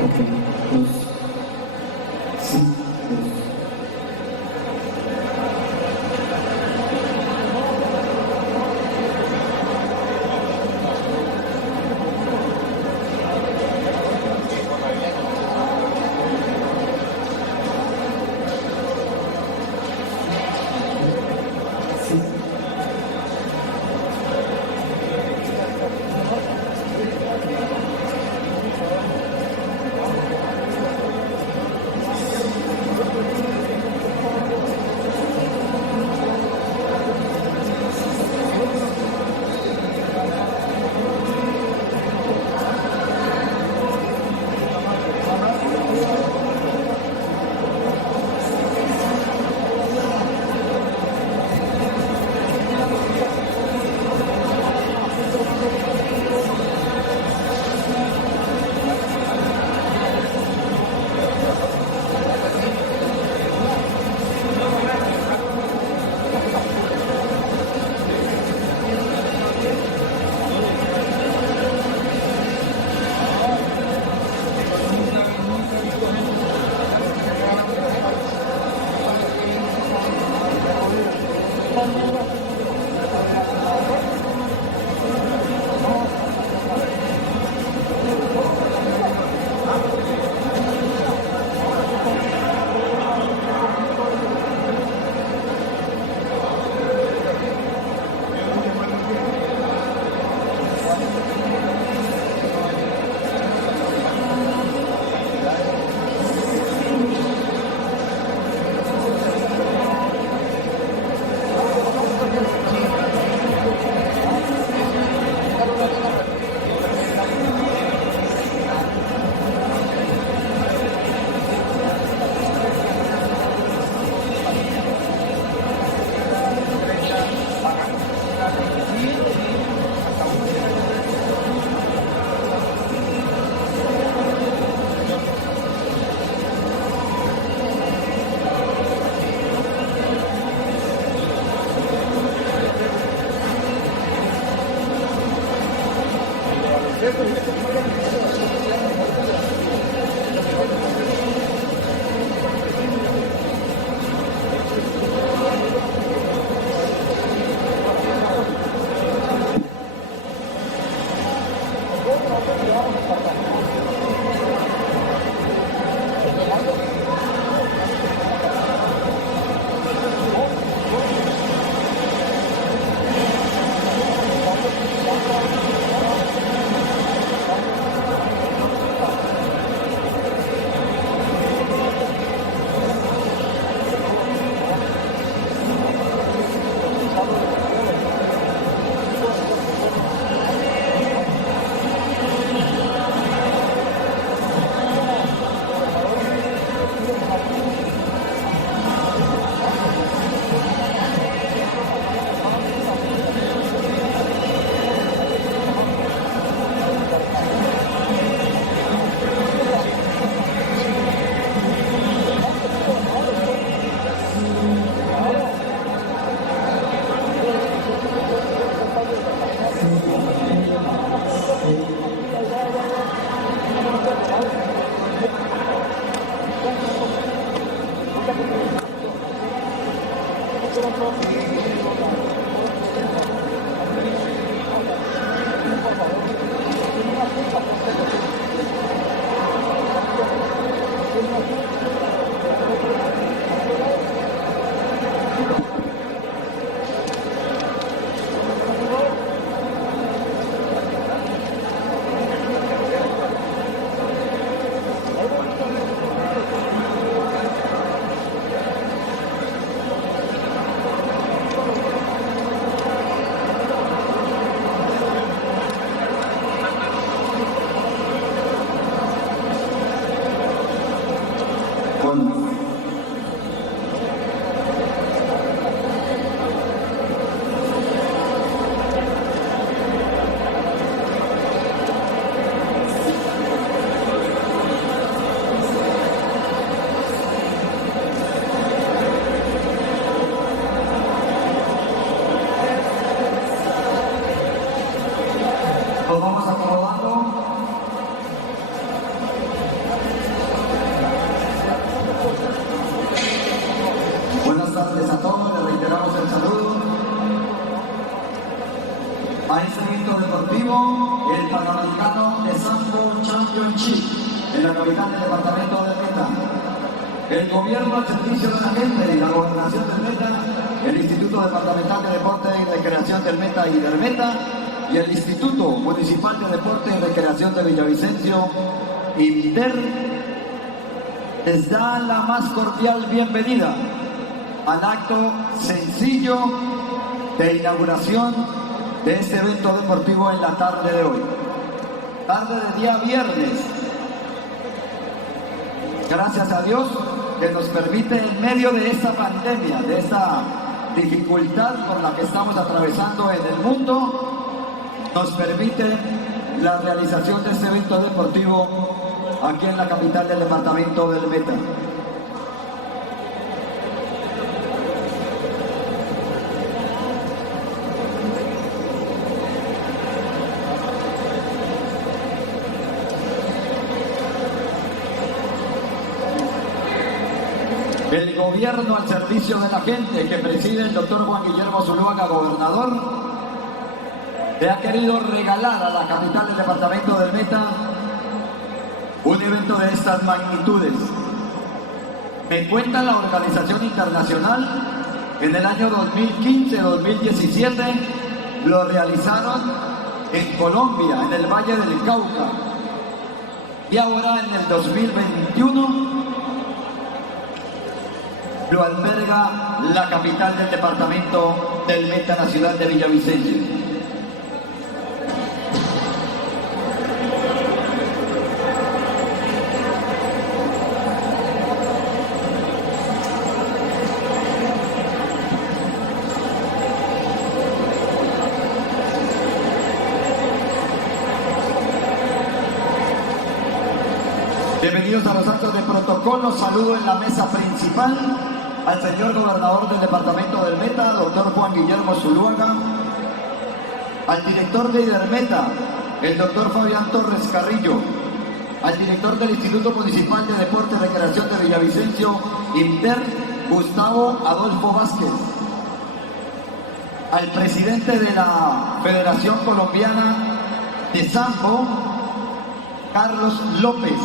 Ok, dos, sí, dos. Sí. a este evento deportivo, el Panamericano de Sambo Championship, en la capital del departamento de Meta. El gobierno al servicio de la gente y la gobernación del Meta, el Instituto Departamental de Deporte y Recreación del Meta y del Meta, y el Instituto Municipal de Deporte y Recreación de Villavicencio, INDER, les da la más cordial bienvenida al acto sencillo de inauguración de este evento deportivo en la tarde de hoy. Tarde de día viernes. Gracias a Dios que nos permite, en medio de esta pandemia, de esta dificultad por la que estamos atravesando en el mundo, nos permite la realización de este evento deportivo aquí en la capital del departamento del Meta. El gobierno al servicio de la gente que preside el doctor Juan Guillermo Zuluaga, gobernador, le ha querido regalar a la capital del departamento del Meta un evento de estas magnitudes. Me cuenta la organización internacional, en el año 2015-2017 lo realizaron en Colombia, en el Valle del Cauca, y ahora en el 2021 lo alberga la capital del departamento del Meta, la ciudad de Villavicencio. Bienvenidos a los actos de protocolo. Saludo en la mesa principal al señor gobernador del departamento del Meta, doctor Juan Guillermo Zuluaga, al director de Idermeta, el doctor Fabián Torres Carrillo, al director del Instituto Municipal de Deporte y Recreación de Villavicencio, INDER, Gustavo Adolfo Vázquez, al presidente de la Federación Colombiana de Sambo, Carlos López.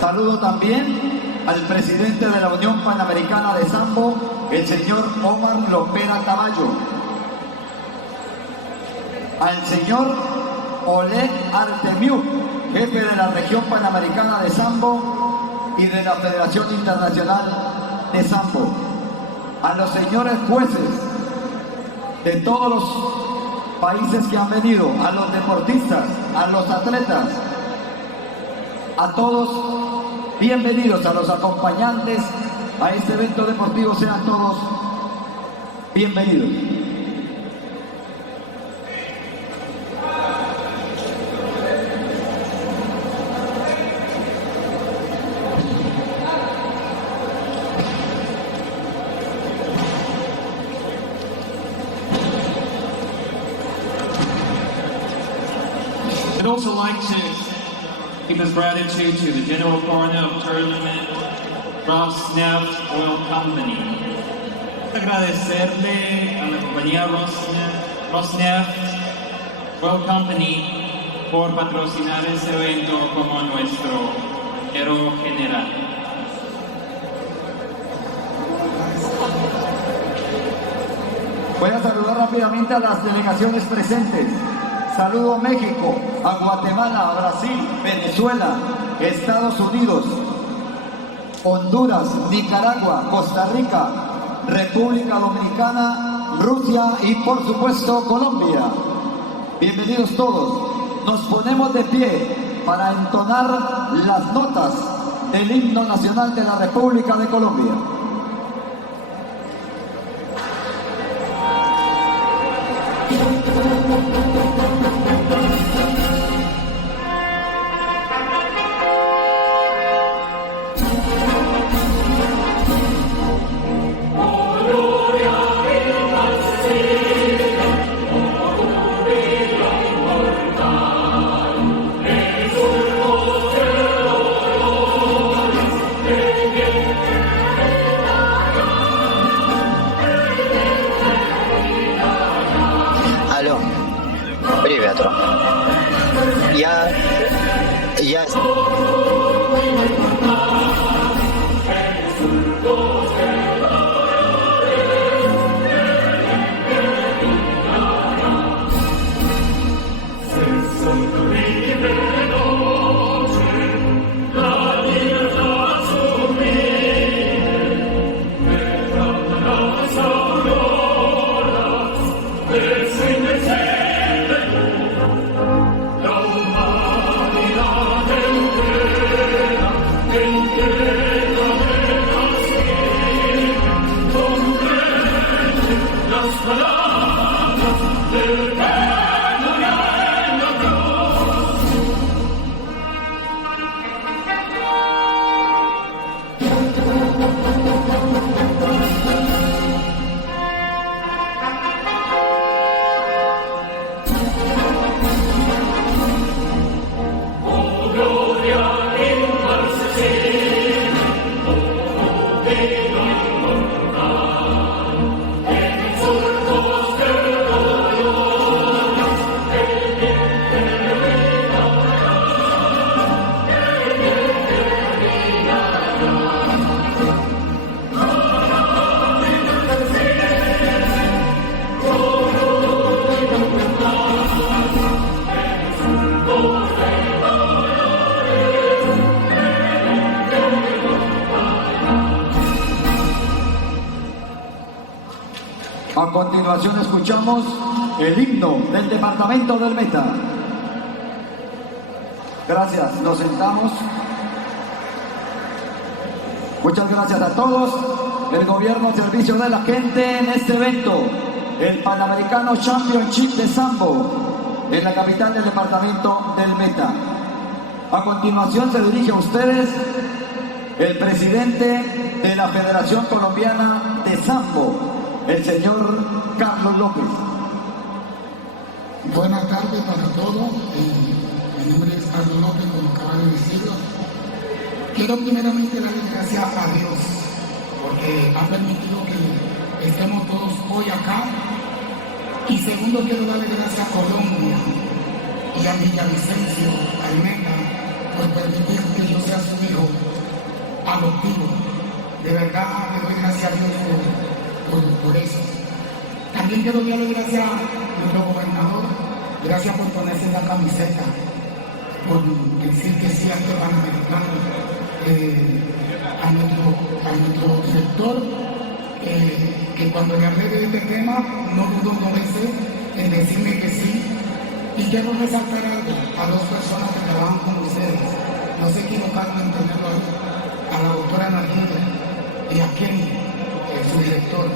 Saludo también al presidente de la Unión Panamericana de Sambo, el señor Omar Lopera Caballo, al señor Oleg Artemiuk, jefe de la región panamericana de Sambo y de la Federación Internacional de Sambo, a los señores jueces de todos los países que han venido, a los deportistas, a los atletas, a todos, bienvenidos, a los acompañantes a este evento deportivo, sean todos bienvenidos. I'd also like to give his gratitude to the General Partner of Tournament, Rosneft Oil Company. Agradecerle a la compañía Rosneft Oil Company por patrocinar este evento como nuestro héroe general. Voy a saludar rápidamente a las delegaciones presentes. Saludo a México, a Guatemala, a Brasil, Venezuela, Estados Unidos, Honduras, Nicaragua, Costa Rica, República Dominicana, Rusia y por supuesto Colombia. Bienvenidos todos. Nos ponemos de pie para entonar las notas del himno nacional de la República de Colombia. otro. Ya A continuación escuchamos el himno del departamento del Meta. Gracias, nos sentamos. Muchas gracias a todos. El gobierno al servicio de la gente en este evento, el Panamericano Championship de Sambo, en la capital del departamento del Meta. A continuación se dirige a ustedes el presidente de la Federación Colombiana de Sambo, el señor Carlos López. Buenas tardes para todos. Mi nombre es Carlos López, como acaban de decirlo. Quiero primeramente darle gracias a Dios porque ha permitido que estemos todos hoy acá. Y segundo, quiero darle gracias a Colombia y a Villavicencio, Almena, por permitir que yo sea su hijo adoptivo. De verdad, le doy gracias a Dios por eso. También quiero darle gracias a nuestro gobernador, gracias por ponerse la camiseta, por decir que sí a este Panamericano, a nuestro director, que cuando le hablé de este tema no dudó 2 veces en decirme que sí. Y quiero resaltar algo a 2 personas que trabajan con ustedes. No se equivocaron en tenerlo a la doctora Nayida y a Kenny, su director.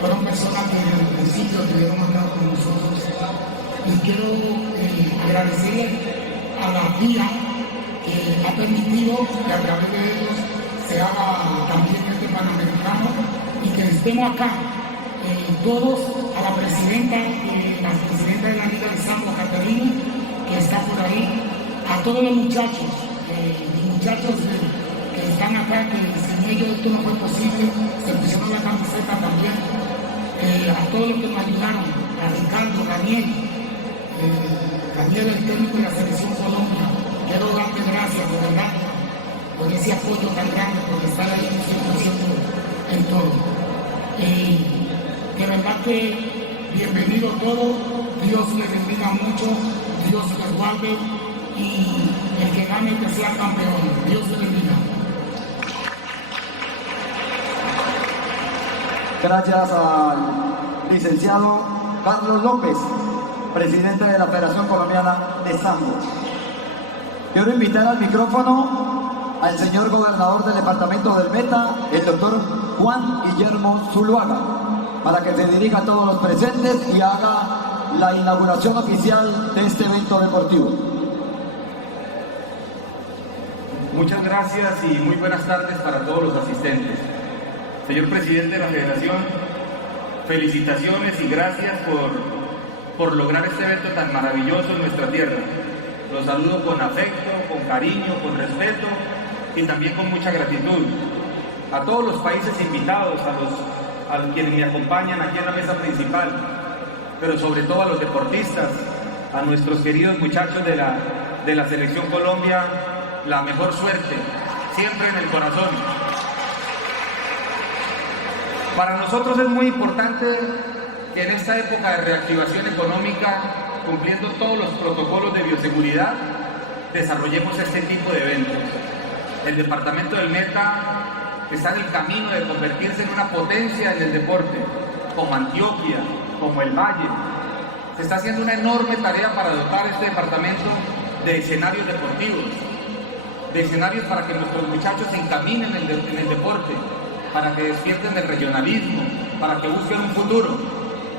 Fueron personas que desde el principio estuvieron hablando con nosotros. Y quiero agradecerle a la vía que ha permitido que a través de ellos se haga también este Panamericano y que estemos acá todos, a la presidenta de la Liga de Sambo, Caterina, que está por ahí, a todos los muchachos que están acá, que sin ellos esto no fue posible, se pusieron la camiseta también, a todos los que nos ayudaron, a Ricardo, Daniel, el técnico de la Selección Colombia. Quiero darte gracias, de verdad, por ese apoyo tan grande, por estar ahí 100% en todo. De verdad que bienvenido todo, Dios les bendiga mucho, Dios les guarde y el que gane que sea campeón. Dios les bendiga. Gracias al licenciado Carlos López, presidente de la Federación Colombiana de Sambo. Quiero invitar al micrófono al señor gobernador del departamento del Meta, el doctor Juan Guillermo Zuluaga, para que se dirija a todos los presentes y haga la inauguración oficial de este evento deportivo. Muchas gracias y muy buenas tardes para todos los asistentes. Señor presidente de la Federación, felicitaciones y gracias por lograr este evento tan maravilloso en nuestra tierra. Los saludo con afecto, con cariño, con respeto y también con mucha gratitud. A todos los países invitados, a quienes me acompañan aquí en la mesa principal, pero sobre todo a los deportistas, a nuestros queridos muchachos de la Selección Colombia, la mejor suerte, siempre en el corazón. Para nosotros es muy importante que en esta época de reactivación económica, cumpliendo todos los protocolos de bioseguridad, desarrollemos este tipo de eventos. El departamento del Meta está en el camino de convertirse en una potencia en el deporte, como Antioquia, como el Valle. Se está haciendo una enorme tarea para dotar este departamento de escenarios deportivos, de escenarios para que nuestros muchachos se encaminen en el deporte, para que despierten del regionalismo, para que busquen un futuro.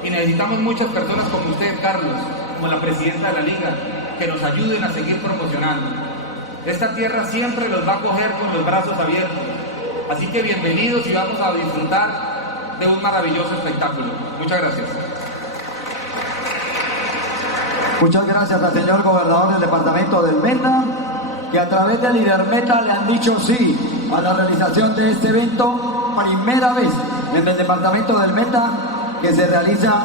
Y necesitamos muchas personas como usted, Carlos, como la presidenta de la Liga, que nos ayuden a seguir promocionando. Esta tierra siempre los va a acoger con los brazos abiertos. Así que bienvenidos y vamos a disfrutar de un maravilloso espectáculo. Muchas gracias. Muchas gracias al señor gobernador del departamento del Meta, que a través del líder Meta le han dicho sí a la realización de este evento, primera vez en el departamento del Meta que se realiza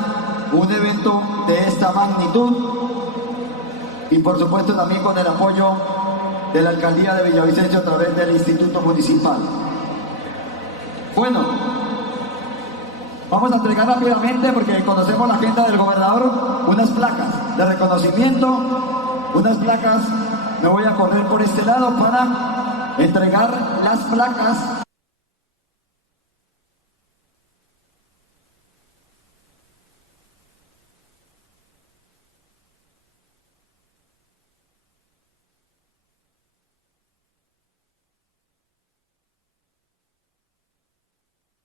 un evento de esta magnitud, y por supuesto también con el apoyo de la alcaldía de Villavicencio a través del instituto municipal. Bueno, vamos a entregar rápidamente, porque conocemos la agenda del gobernador, unas placas de reconocimiento, unas placas. Me voy a correr por este lado para entregar las placas.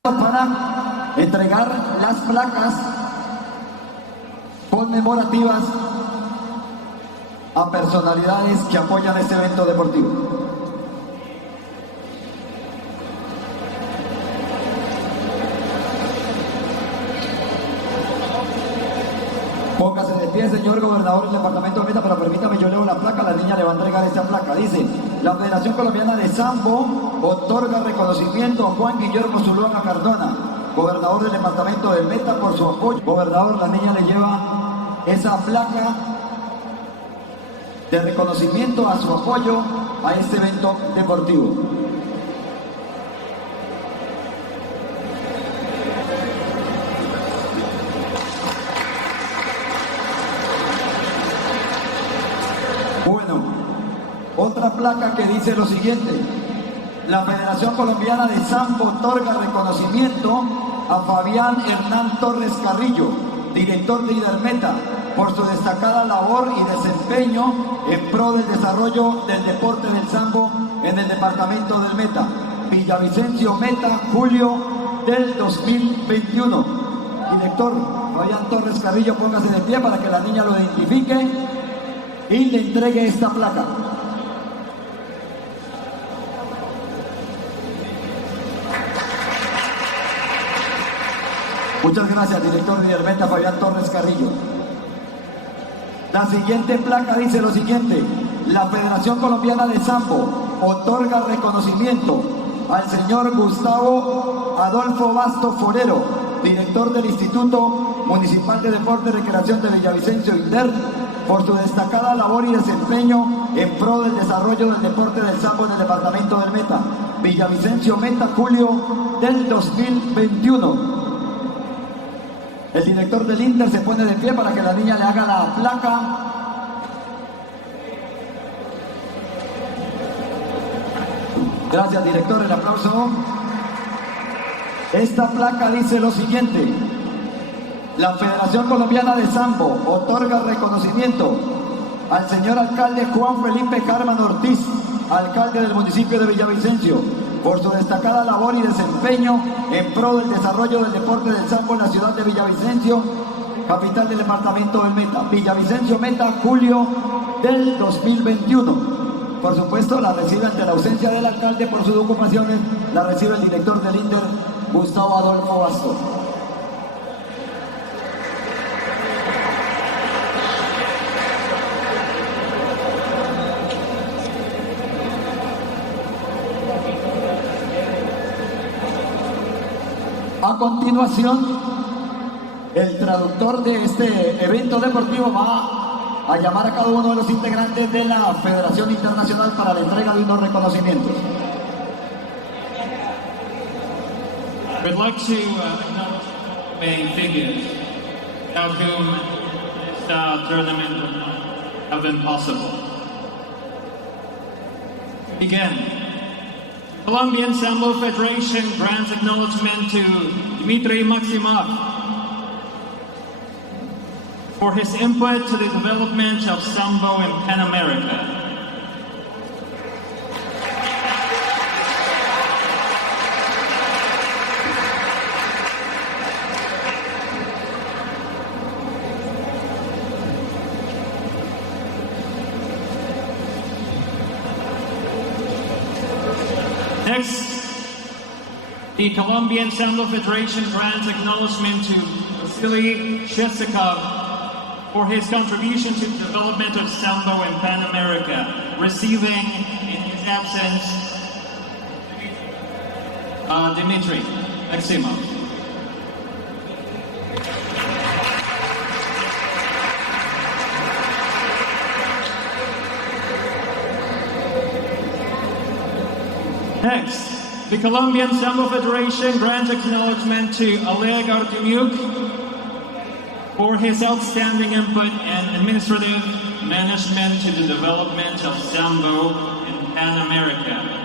Para entregar las placas conmemorativas a personalidades que apoyan este evento deportivo. Póngase de pie, señor gobernador del departamento de Meta, pero permítame, yo leo la placa, la niña le va a entregar esta placa. Dice: la Federación Colombiana de Sambo otorga reconocimiento a Juan Guillermo Zuluaga Cardona, gobernador del departamento del Meta, por su apoyo. Gobernador, la niña le lleva esa placa de reconocimiento a su apoyo a este evento deportivo. Bueno, otra placa que dice lo siguiente: la Federación Colombiana de Sambo otorga reconocimiento a Fabián Hernán Torres Carrillo, director de Idermeta, por su destacada labor y desempeño en pro del desarrollo del deporte del Sambo en el departamento del Meta. Villavicencio, Meta, julio del 2021. Director Fabián Torres Carrillo, póngase de pie para que la niña lo identifique y le entregue esta placa. Muchas gracias, director de Idermeta, Fabián Torres Carrillo. La siguiente placa dice lo siguiente: la Federación Colombiana de Sambo otorga reconocimiento al señor Gustavo Adolfo Basto Forero, director del Instituto Municipal de Deporte y Recreación de Villavicencio, INDER, por su destacada labor y desempeño en pro del desarrollo del deporte del Sambo en el departamento del Meta. Villavicencio, Meta, julio del 2021. El director del Inter se pone de pie para que la niña le haga la placa. Gracias, director, el aplauso. Esta placa dice lo siguiente: la Federación Colombiana de Sambo otorga reconocimiento al señor alcalde Juan Felipe Carman Ortiz, alcalde del municipio de Villavicencio, por su destacada labor y desempeño en pro del desarrollo del deporte del Sambo en la ciudad de Villavicencio, capital del departamento del Meta. Villavicencio, Meta, julio del 2021. Por supuesto, la recibe ante la ausencia del alcalde por sus ocupaciones, la recibe el director del Inter, Gustavo Adolfo Basto. A continuación, el traductor de este evento deportivo va a llamar a cada uno de los integrantes de la Federación Internacional para la entrega de unos reconocimientos. We'd like to acknowledge main figures without whom this tournament would not have been possible. To begin, Colombian Sambo Federation grants acknowledgement to Dmitry Maximov for his input to the development of Sambo in Pan America. Next, the Colombian Sambo Federation grants acknowledgement to Vasily Shestakov for his contribution to the development of Sambo in Pan America, receiving in his absence Dmitry Maximov. Next, the Colombian Sambo Federation grants acknowledgement to Oleg Artemyuk for his outstanding input and administrative management to the development of Sambo in Pan America.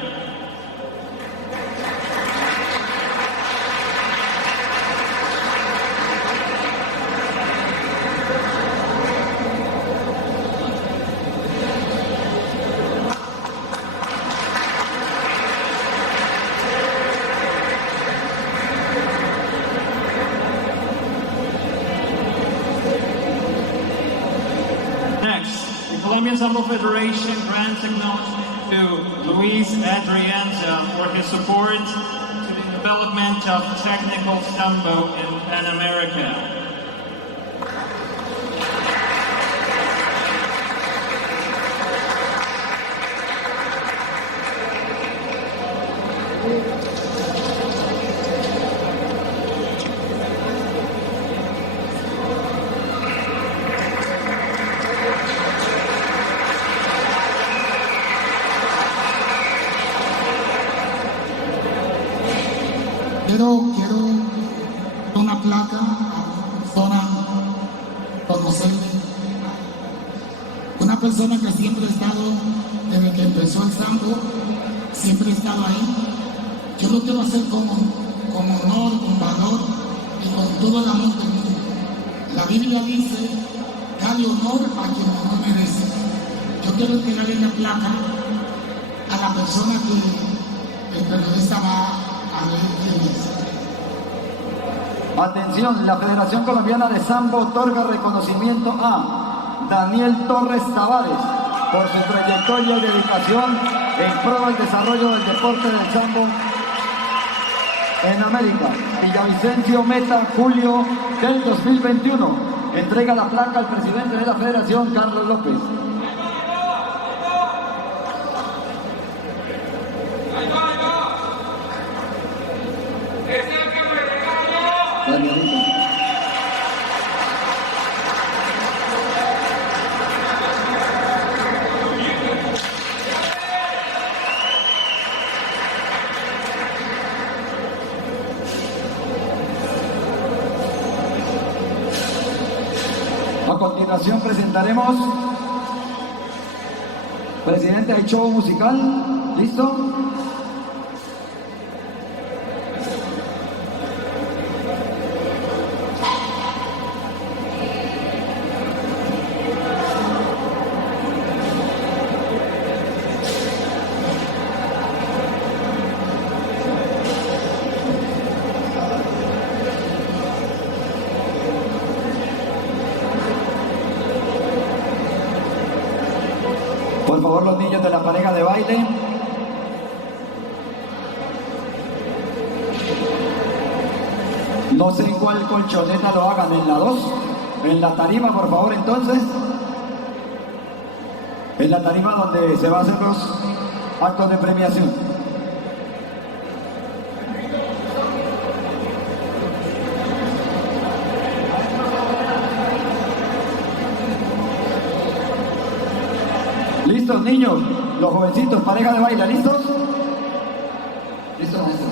Colombian Sambo Federation grants acknowledgement to Luis Adrianza for his support to the development of technical Sambo in Pan America. Quiero una placa a una persona conocente, una persona que siempre ha estado, desde que empezó el Sambo, siempre ha estado ahí. Yo lo quiero hacer con honor, con valor y con todo el amor del mundo. La Biblia dice, dale honor a quien honor merece. Yo quiero entregarle la placa a la persona que el periodista va a ver quién es. Atención, la Federación Colombiana de Sambo otorga reconocimiento a Daniel Torres Tavares por su trayectoria y dedicación en pro del desarrollo del deporte del Sambo en América. Villavicencio Meta, julio del 2021. Entrega la placa al presidente de la Federación, Carlos López. A continuación presentaremos, presidente, hay show musical, ¿listo? Por favor, los niños de la pareja de baile. No sé en cuál colchoneta lo hagan, en la 2, en la tarima, por favor, entonces. En la tarima donde se va a hacer los actos de premiación. ¿Listos, niños? Los jovencitos, pareja de baile, ¿listos? ¿Listo, maestro?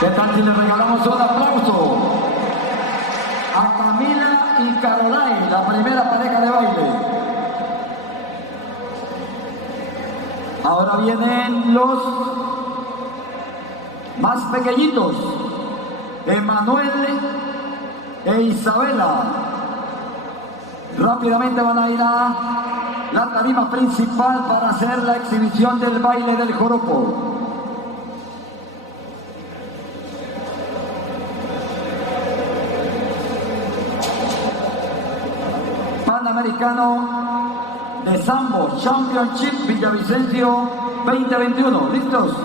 ¿Qué tal si le regalamos un aplauso a Camila y Caroline, la primera pareja de baile? Ahora vienen los más pequeñitos, Emanuel e Isabela. Rápidamente van a ir a la tarima principal para hacer la exhibición del baile del joropo. Panamericano de Sambo Championship Villavicencio 2021. ¿Listos?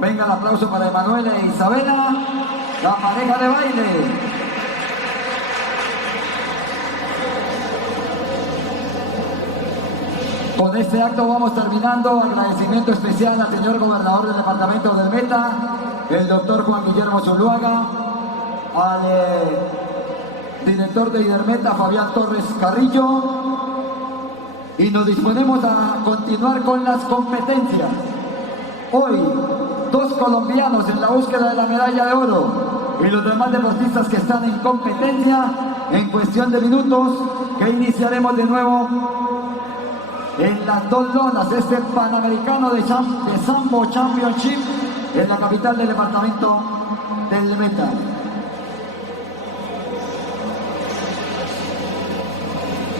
Venga el aplauso para Emanuel e Isabela, la pareja de baile. Con este acto vamos terminando. Agradecimiento especial al señor gobernador del departamento del Meta, el doctor Juan Guillermo Zuluaga, al director de Idermeta, Fabián Torres Carrillo, y nos disponemos a continuar con las competencias. Hoy, 2 colombianos en la búsqueda de la medalla de oro y los demás deportistas que están en competencia en cuestión de minutos, que iniciaremos de nuevo en las 2 lonas, este Panamericano de Sambo Championship en la capital del departamento del Meta.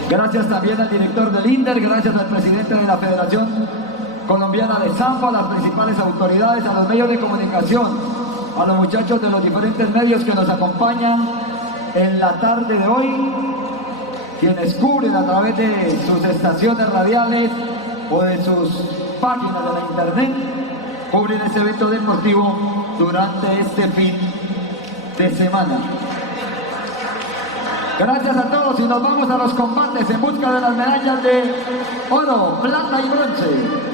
Gracias también al director del INDER, gracias al presidente de la Federación Colombiana de Sambo, a las principales autoridades, a los medios de comunicación, a los muchachos de los diferentes medios que nos acompañan en la tarde de hoy, quienes cubren a través de sus estaciones radiales o de sus páginas de la internet, cubren este evento deportivo durante este fin de semana. Gracias a todos y nos vamos a los combates en busca de las medallas de oro, plata y bronce.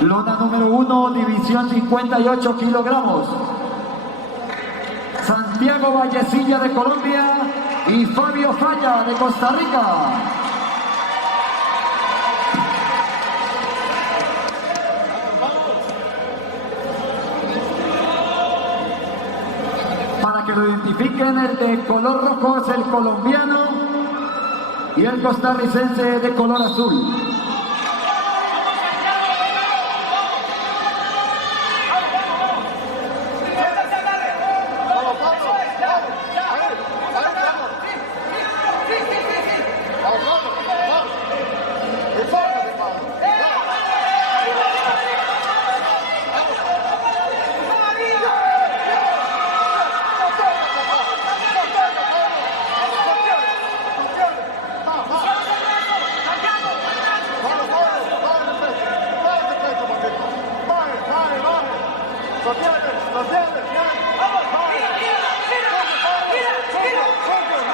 Lona número 1, división 58 kilogramos. Santiago Vallecilla de Colombia y Fabio Falla de Costa Rica. Para que lo identifiquen, el de color rojo es el colombiano y el costarricense de color azul.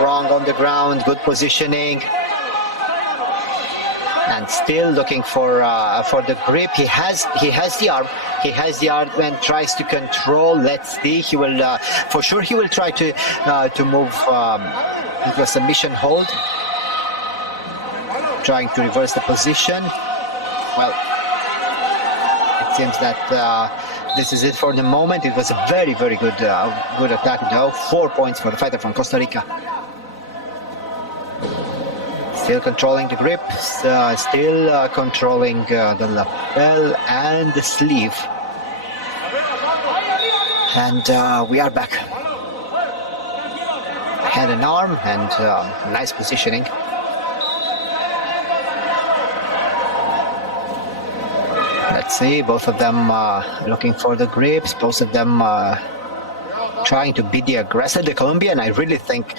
Wrong on the ground, good positioning, and still looking for the grip. He has the arm and tries to control. Let's see. He will for sure. He will try to move into a submission hold, trying to reverse the position. Well, it seems that this is it for the moment. It was a very, very good attack though. 4 points for the fighter from Costa Rica. Still controlling the grip, still controlling the lapel and the sleeve. And we are back. Head and arm and nice positioning. Let's see, both of them looking for the grips, both of them trying to be the aggressor. The Colombian, I really think,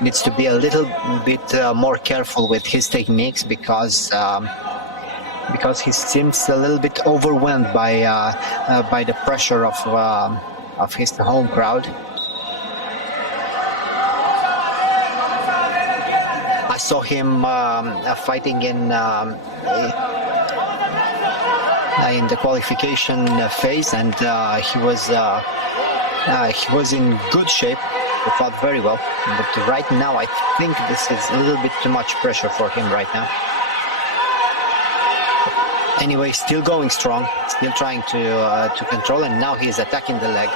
needs to be a little bit more careful with his techniques because he seems a little bit overwhelmed by the pressure of his home crowd. I saw him fighting in the qualification phase, and he was in good shape. He fought very well, but right now I think this is a little bit too much pressure for him right now. Anyway, still going strong, still trying to control, and now he is attacking the leg.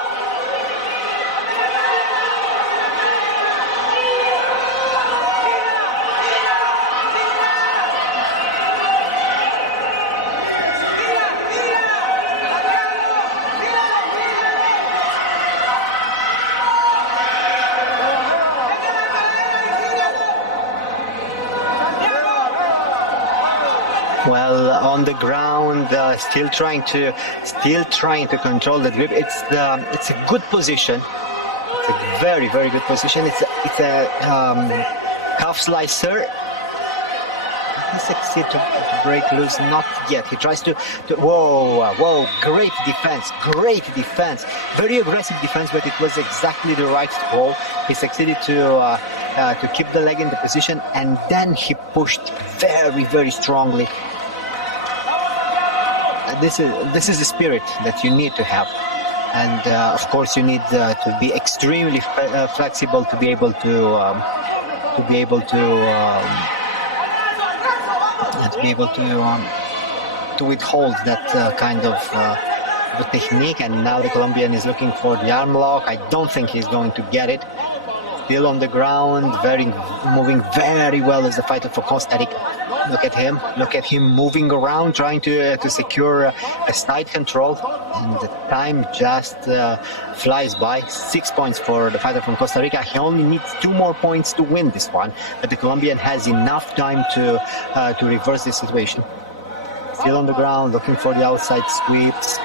Well, on the ground, still trying to control the grip. It's a good position. It's a very, very good position. It's a calf slicer. he succeed to break loose? Not yet. He tries to whoa, great defense, very aggressive defense, but it was exactly the right call. He succeeded to keep the leg in the position, and then he pushed very strongly. This is the spirit that you need to have, and of course you need to be extremely flexible to be able to withhold that kind of the technique. And now the Colombian is looking for the arm lock. I don't think he's going to get it. Still on the ground, moving very well as the fighter for Costa Rica. Look at him moving around, trying to secure a side control, and the time just flies by. 6 points for the fighter from Costa Rica. He only needs 2 more points to win this one, but the Colombian has enough time to reverse this situation. Still on the ground, looking for the outside sweeps.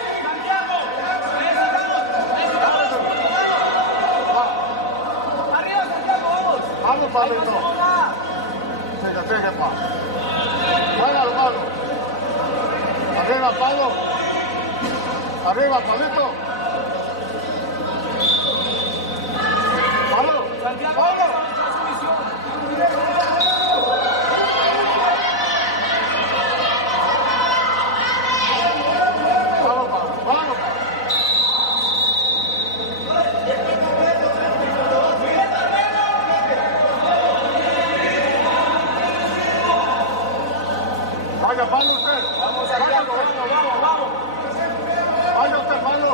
Arriba, Pablito. Pablo. Vaya, Pablo, usted. Vamos, Santiago, vamos. Vaya usted, Pablo.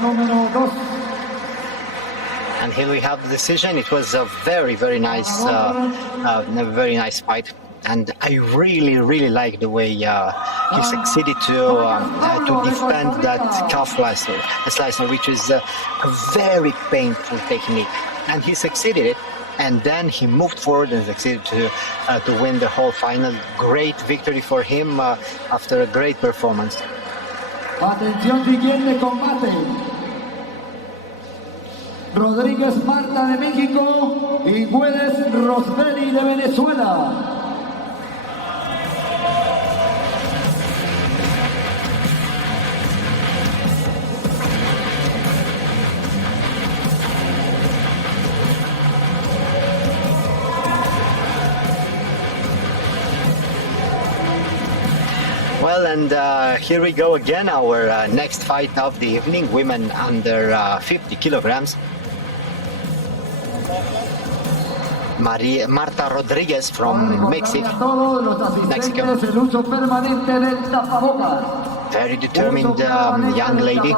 Número 2. And here we have the decision. It was a very nice fight, and I really like the way he succeeded to defend that calf slicer, which is a very painful technique, and he succeeded it. And then he moved forward and succeeded to win the whole final. Great victory for him after a great performance. Atención, siguiente combate. Rodríguez Marta de México y Güedes Rosbelli de Venezuela. Well, and here we go again, our next fight of the evening, women under 50 kilograms. Marta Rodriguez from Mexico. Very determined young lady,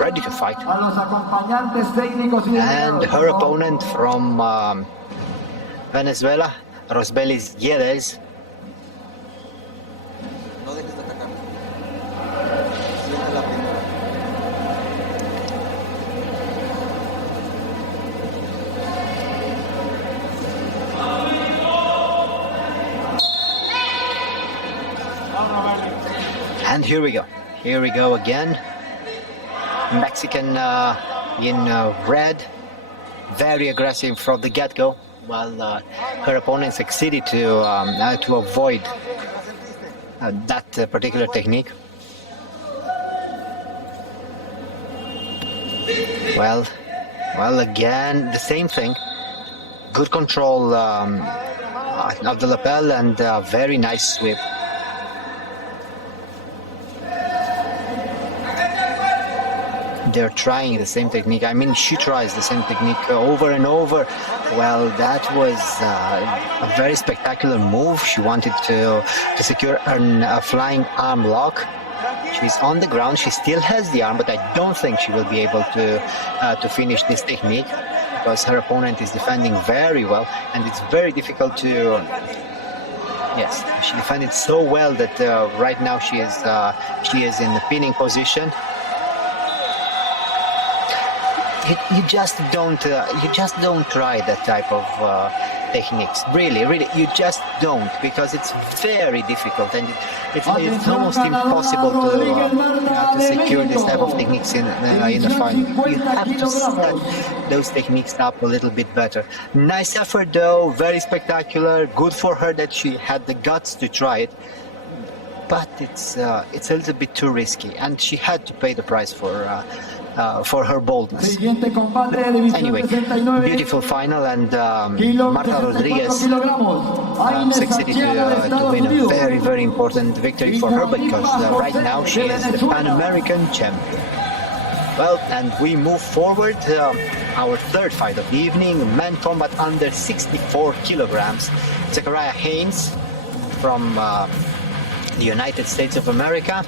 ready to fight. And her opponent from Venezuela, Rosbelli Guedes. And here we go again. Mexican in red, very aggressive from the get-go, while her opponent succeeded to avoid that particular technique. Well, again, the same thing. Good control of the lapel and very nice sweep. They're trying the same technique. I mean, she tries the same technique over and over. Well, that was a very spectacular move. She wanted to secure a flying arm lock. She's on the ground. She still has the arm, but I don't think she will be able to finish this technique because her opponent is defending very well, and it's very difficult to. Yes, she defended so well that right now she is in the pinning position. you just don't try that type of techniques. Really, you just don't, because it's very difficult and it's almost impossible to secure this type of techniques in the final. You have to set those techniques up a little bit better. Nice effort though, very spectacular. Good for her that she had the guts to try it. But it's a little bit too risky, and she had to pay the price for her boldness. Anyway, beautiful final, and Marta Rodriguez succeeded to win a very, very important victory for her, because right now she is the Pan American champion. Well, and we move forward. Our third fight of the evening, men combat under 64 kilograms. Zachariah Haynes from the United States of America.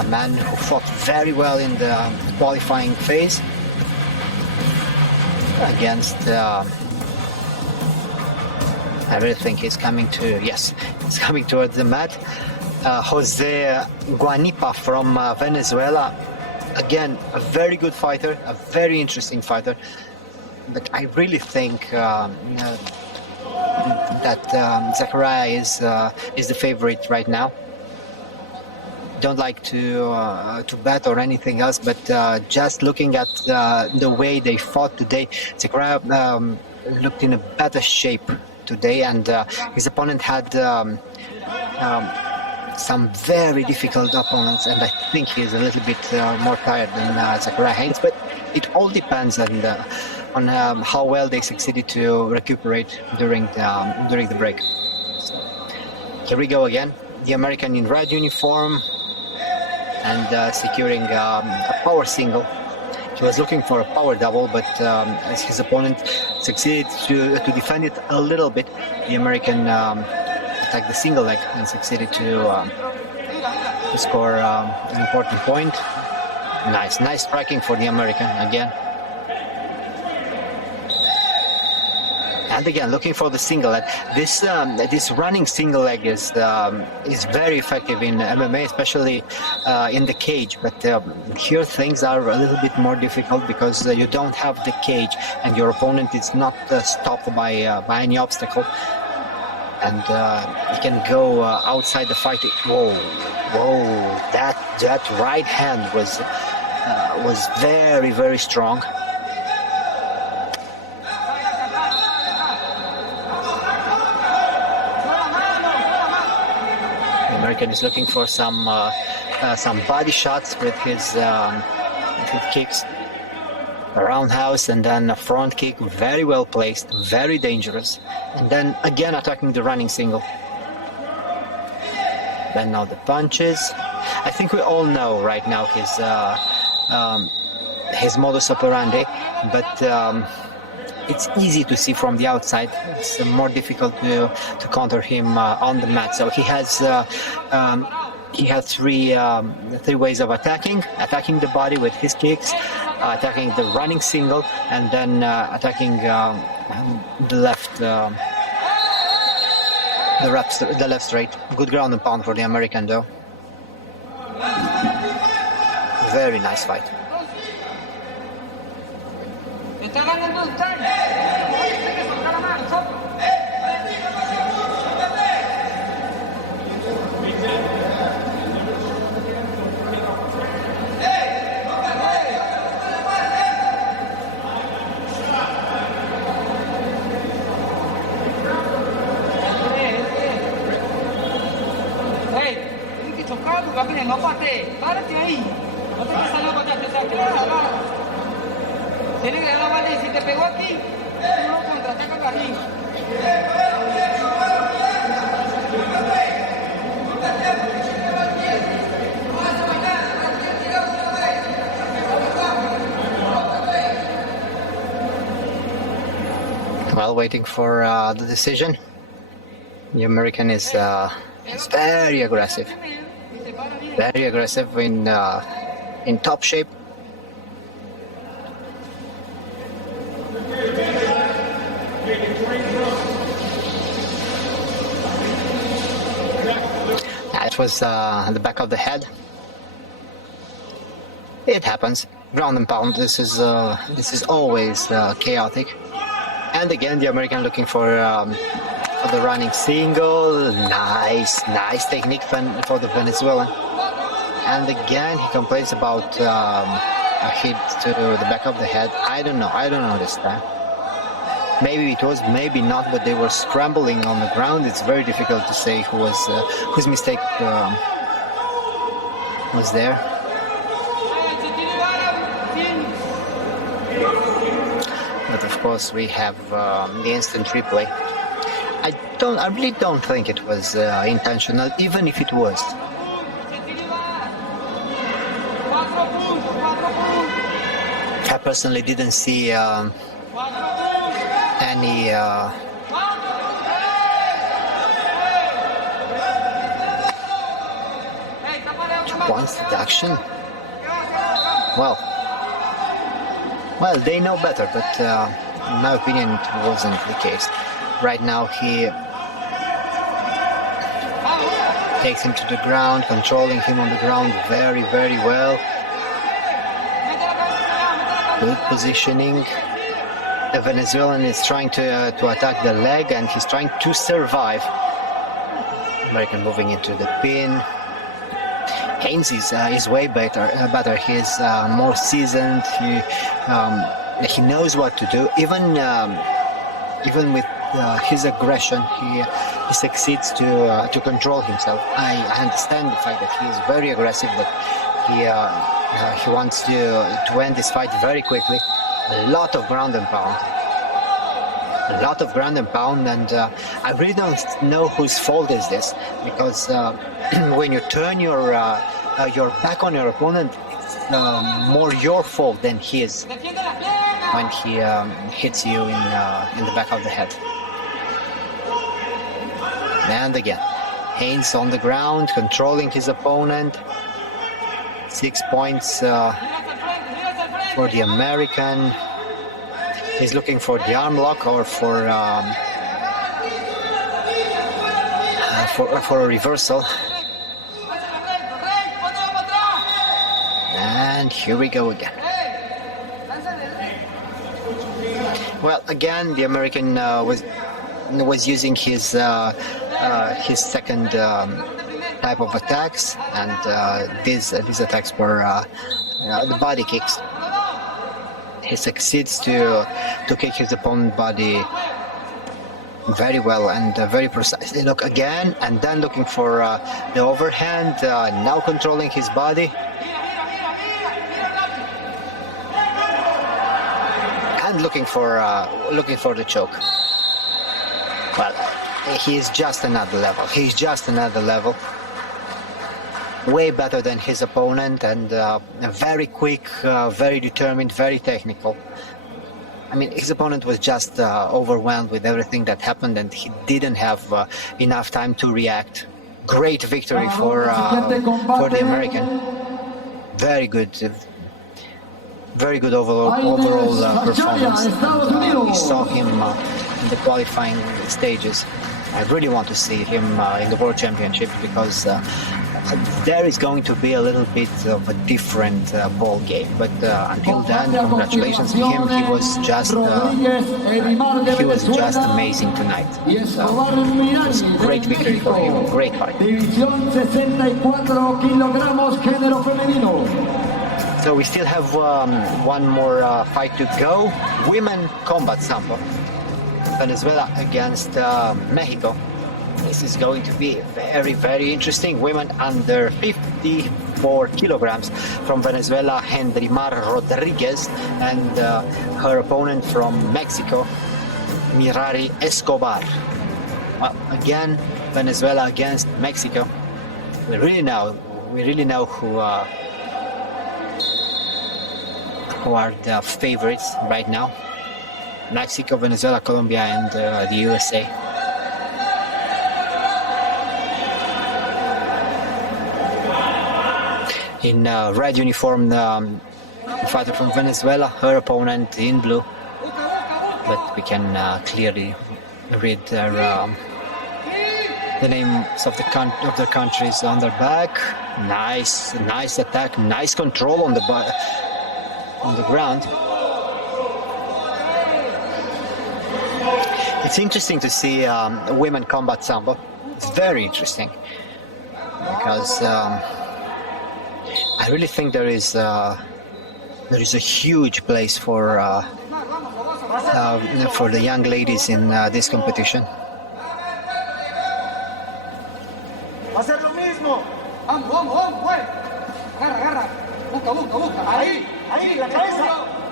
A man who fought very well in the qualifying phase against I really think he's coming towards the mat. Jose Guanipa from Venezuela. Again, a very good fighter, a very interesting fighter. But I really think that Zachariah is the favorite right now. Don't like to bet or anything else, but just looking at the way they fought today, Zachariah looked in a better shape today, and his opponent had some very difficult opponents, and I think he's a little bit more tired than Zachariah Haynes, but it all depends on how well they succeeded to recuperate during the break. So, here we go again. The American in red uniform and securing a power single. He was looking for a power double, but as his opponent succeeded to defend it a little bit, the American attacked the single leg and succeeded to score an important point. Nice striking for the American again. And again, looking for the single leg. This running single leg is very effective in MMA, especially in the cage. But here things are a little bit more difficult, because you don't have the cage, and your opponent is not stopped by any obstacle, and you can go outside the fight. Whoa! That right hand was very, very strong. American is looking for some body shots with his kicks, a roundhouse, and then a front kick, very well placed, very dangerous, and then again attacking the running single. Then now the punches. I think we all know right now his modus operandi, but it's easy to see from the outside. It's more difficult to counter him on the mat. So he has three ways of attacking the body with his kicks, attacking the running single, and then attacking the left straight. Good ground and pound for the American though. Very nice fight. No patee, párate ahí. No te estés saliendo para allá, te agarra. Tiene que dar la bala y si te pegó aquí, tú lo contraataca acá arriba. While waiting for the decision, the American is very aggressive. Very aggressive, in top shape. That was the back of the head. It happens. ground and pound. This is always chaotic. And again, the American looking for the running single. Nice technique for the Venezuelan. And again, he complains about a hit to the back of the head. I don't know this time. Maybe it was, maybe not, but they were scrambling on the ground. It's very difficult to say whose mistake was there. But of course, we have the instant replay. I really don't think it was intentional, even if it was. I personally didn't see any points deduction. Well, they know better, but in my opinion, it wasn't the case. Right now, he takes him to the ground, controlling him on the ground very, very well. Good positioning. The Venezuelan is trying to attack the leg, and he's trying to survive. American moving into the pin. Haynes is way better. He's more seasoned. He knows what to do. Even with his aggression, he succeeds to control himself. I understand the fact that he is very aggressive, but he wants to end this fight very quickly. A lot of ground and pound. And I really don't know whose fault is this, because when you turn your back on your opponent, it's more your fault than his when he hits you in the back of the head. And again, Haynes on the ground, controlling his opponent. 6 points for the American. He's looking for the arm lock or for a reversal. And here we go again. Well, again, the American was using his second type of attacks, and these attacks were the body kicks. He succeeds to kick his opponent's body very well and very precisely. Look again, and then looking for the overhand. Now controlling his body, and looking for the choke. Well, he's just another level. Way better than his opponent, and very quick, very determined, very technical. I mean, his opponent was just overwhelmed with everything that happened, and he didn't have enough time to react. Great victory for the American. Very good overall performance. We saw him in the qualifying stages. I really want to see him in the World Championship, because there is going to be a little bit of a different ball game. But until then, congratulations to him. He was just amazing tonight. It was a great victory for him. Great fight. So we still have one more fight to go. Women combat Sambo. Venezuela against Mexico. This is going to be very, very interesting. Women under 54 kilograms from Venezuela, Hendrimar Rodriguez, and her opponent from Mexico, Mirari Escobar. Well, again, Venezuela against Mexico. We really know who are the favorites right now. Mexico, Venezuela, Colombia, and the USA. In red uniform, the fighter from Venezuela, her opponent in blue. But we can clearly read the names of their countries on their back. Nice attack, nice control on the on the ground. It's interesting to see women combat Sambo. It's very interesting because I really think there is a huge place for the young ladies in this competition. Va a ser lo mismo. Vamos, vamos, vamos, güey. Agarra, agarra. Busca, busca, busca. Ahí, la cabeza.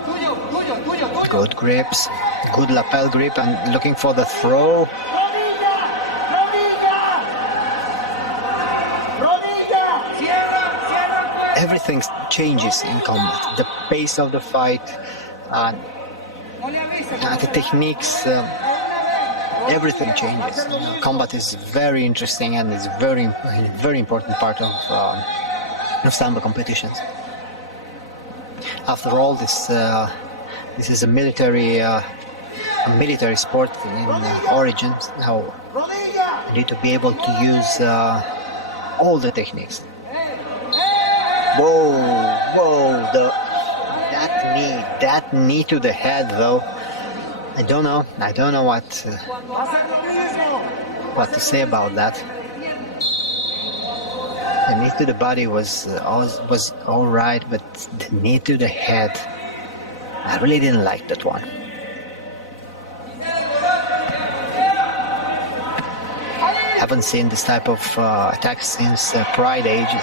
Tuyo, tuyo, tuyo, tuyo. Good grips, good lapel grip, and looking for the throw. Rodilla, rodilla. Rodilla. Cierra, cierra, pues. Everything changes in combat. The pace of the fight, No le avises. the techniques, everything changes. Combat is very interesting and is very important part of Sambo competitions. After all, this is a military sport in origins. Now Rodilla. you need to be able to use all the techniques. Whoa, whoa! That knee to the head, though. I don't know what Va a ser lo mismo. to say about that. The knee to the body was all right, but the knee to the head, I really didn't like that one. Haven't seen this type of attacks since Pride ages.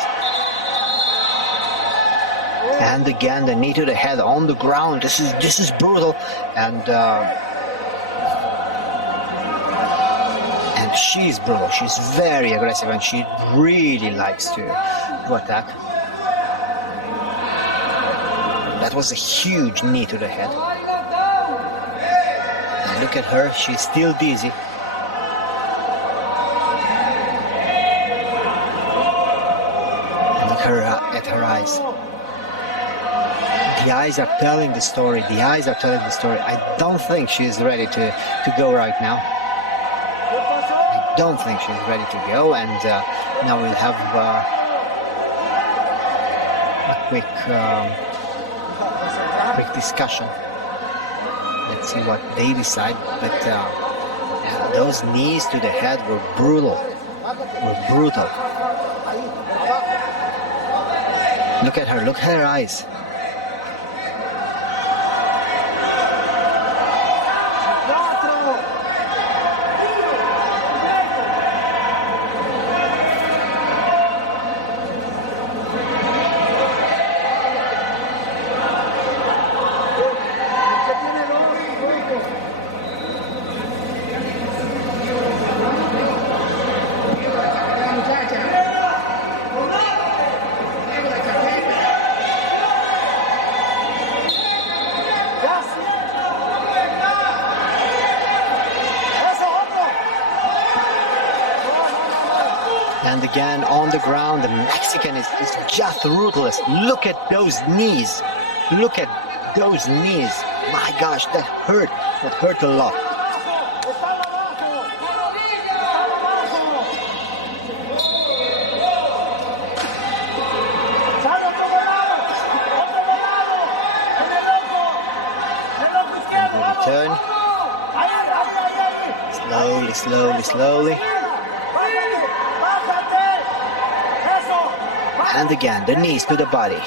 And again, the knee to the head on the ground. This is brutal, and she's brutal. She's very aggressive, and she really likes to attack. That was a huge knee to the head. And look at her; she's still dizzy. And look at her eyes. The eyes are telling the story. The eyes are telling the story. I don't think she is ready to go right now. I don't think she's ready to go, and now we'll have a quick discussion. Let's see what they decide. But those knees to the head were brutal. Look at her. Look at her eyes. And again on the ground, the Mexican is just ruthless. Look at those knees. Look at those knees. My gosh, that hurt. That hurt a lot. Turn. Slowly, slowly, slowly. And again, the knees to the body.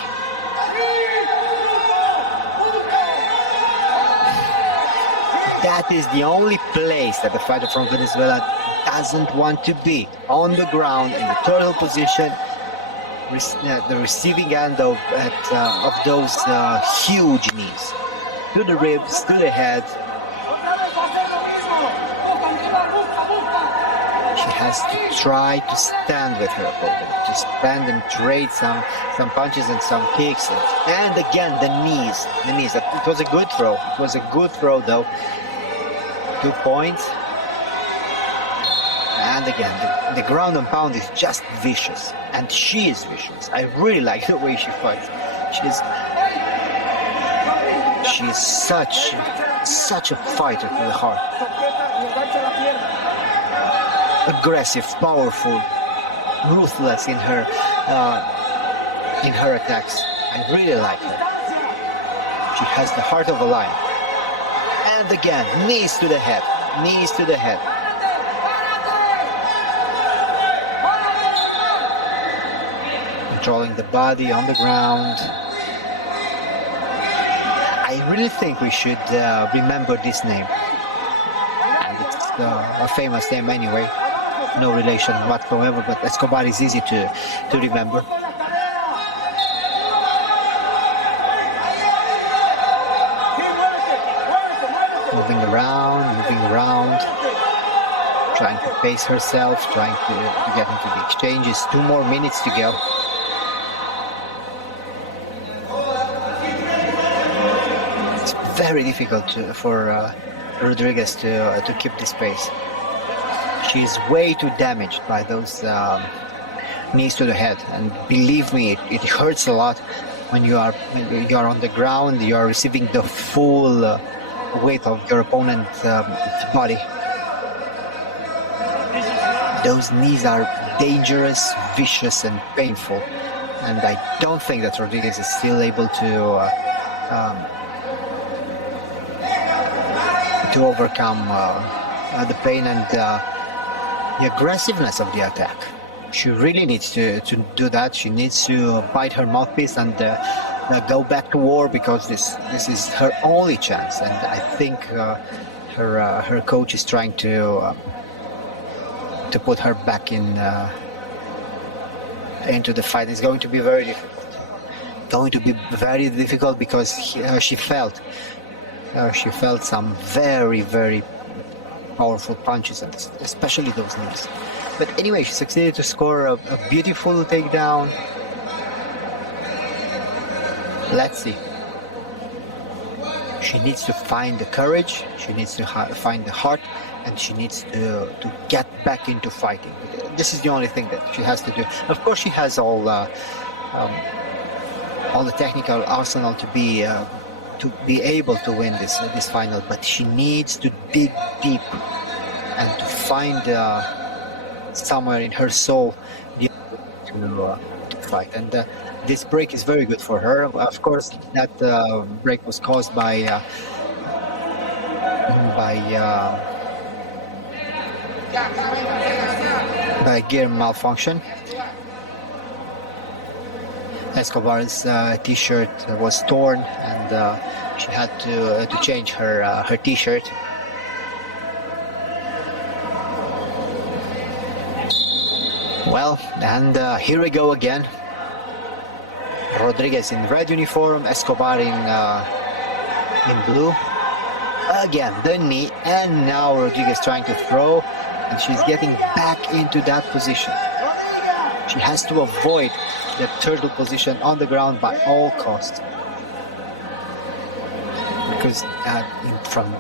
That is the only place that the fighter from Venezuela doesn't want to be. On the ground, in the turtle position, the receiving end of those huge knees. To the ribs, to the head. She has to try to stand with her opponent, to stand and trade some punches and some kicks. And again, the knees. It was a good throw. It was a good throw, though. 2 points. And again, the ground and pound is just vicious. And she is vicious. I really like the way she fights. She's such a fighter to the heart. Aggressive, powerful, ruthless in her attacks. I really like her. She has the heart of a lion. And again, knees to the head, knees to the head. Controlling the body on the ground. I really think we should remember this name. And it's a famous name anyway. No relation whatsoever, but Escobar is easy to remember. Moving around, trying to pace herself, trying to get into the exchanges. 2 more minutes to go. It's very difficult for Rodriguez to keep this pace. She's way too damaged by those knees to the head, and believe me, it hurts a lot when you are on the ground. You are receiving the full weight of your opponent's body. Those knees are dangerous, vicious, and painful, and I don't think that Rodriguez is still able to overcome the pain and the aggressiveness of the attack. She really needs to do that. She needs to bite her mouthpiece and go back to war, because this is her only chance. And I think her coach is trying to put her back into the fight. It's going to be very difficult. Because she felt some very, very powerful punches, and especially those knees. But anyway, she succeeded to score a beautiful takedown. Let's see. She needs to find the courage, she needs to find the heart, and she needs to get back into fighting. This is the only thing that she has to do. Of course, she has all the technical arsenal to be able to win this final, but she needs to dig deep and to find somewhere in her soul the to fight. And this break is very good for her. Of course, that break was caused by gear malfunction. Escobar's t-shirt was torn, and she had to change her t-shirt. Well, and here we go again. Rodriguez in red uniform, Escobar in blue. Again, the knee, and now Rodriguez trying to throw, and she's getting back into that position. She has to avoid the turtle position on the ground by all costs, because from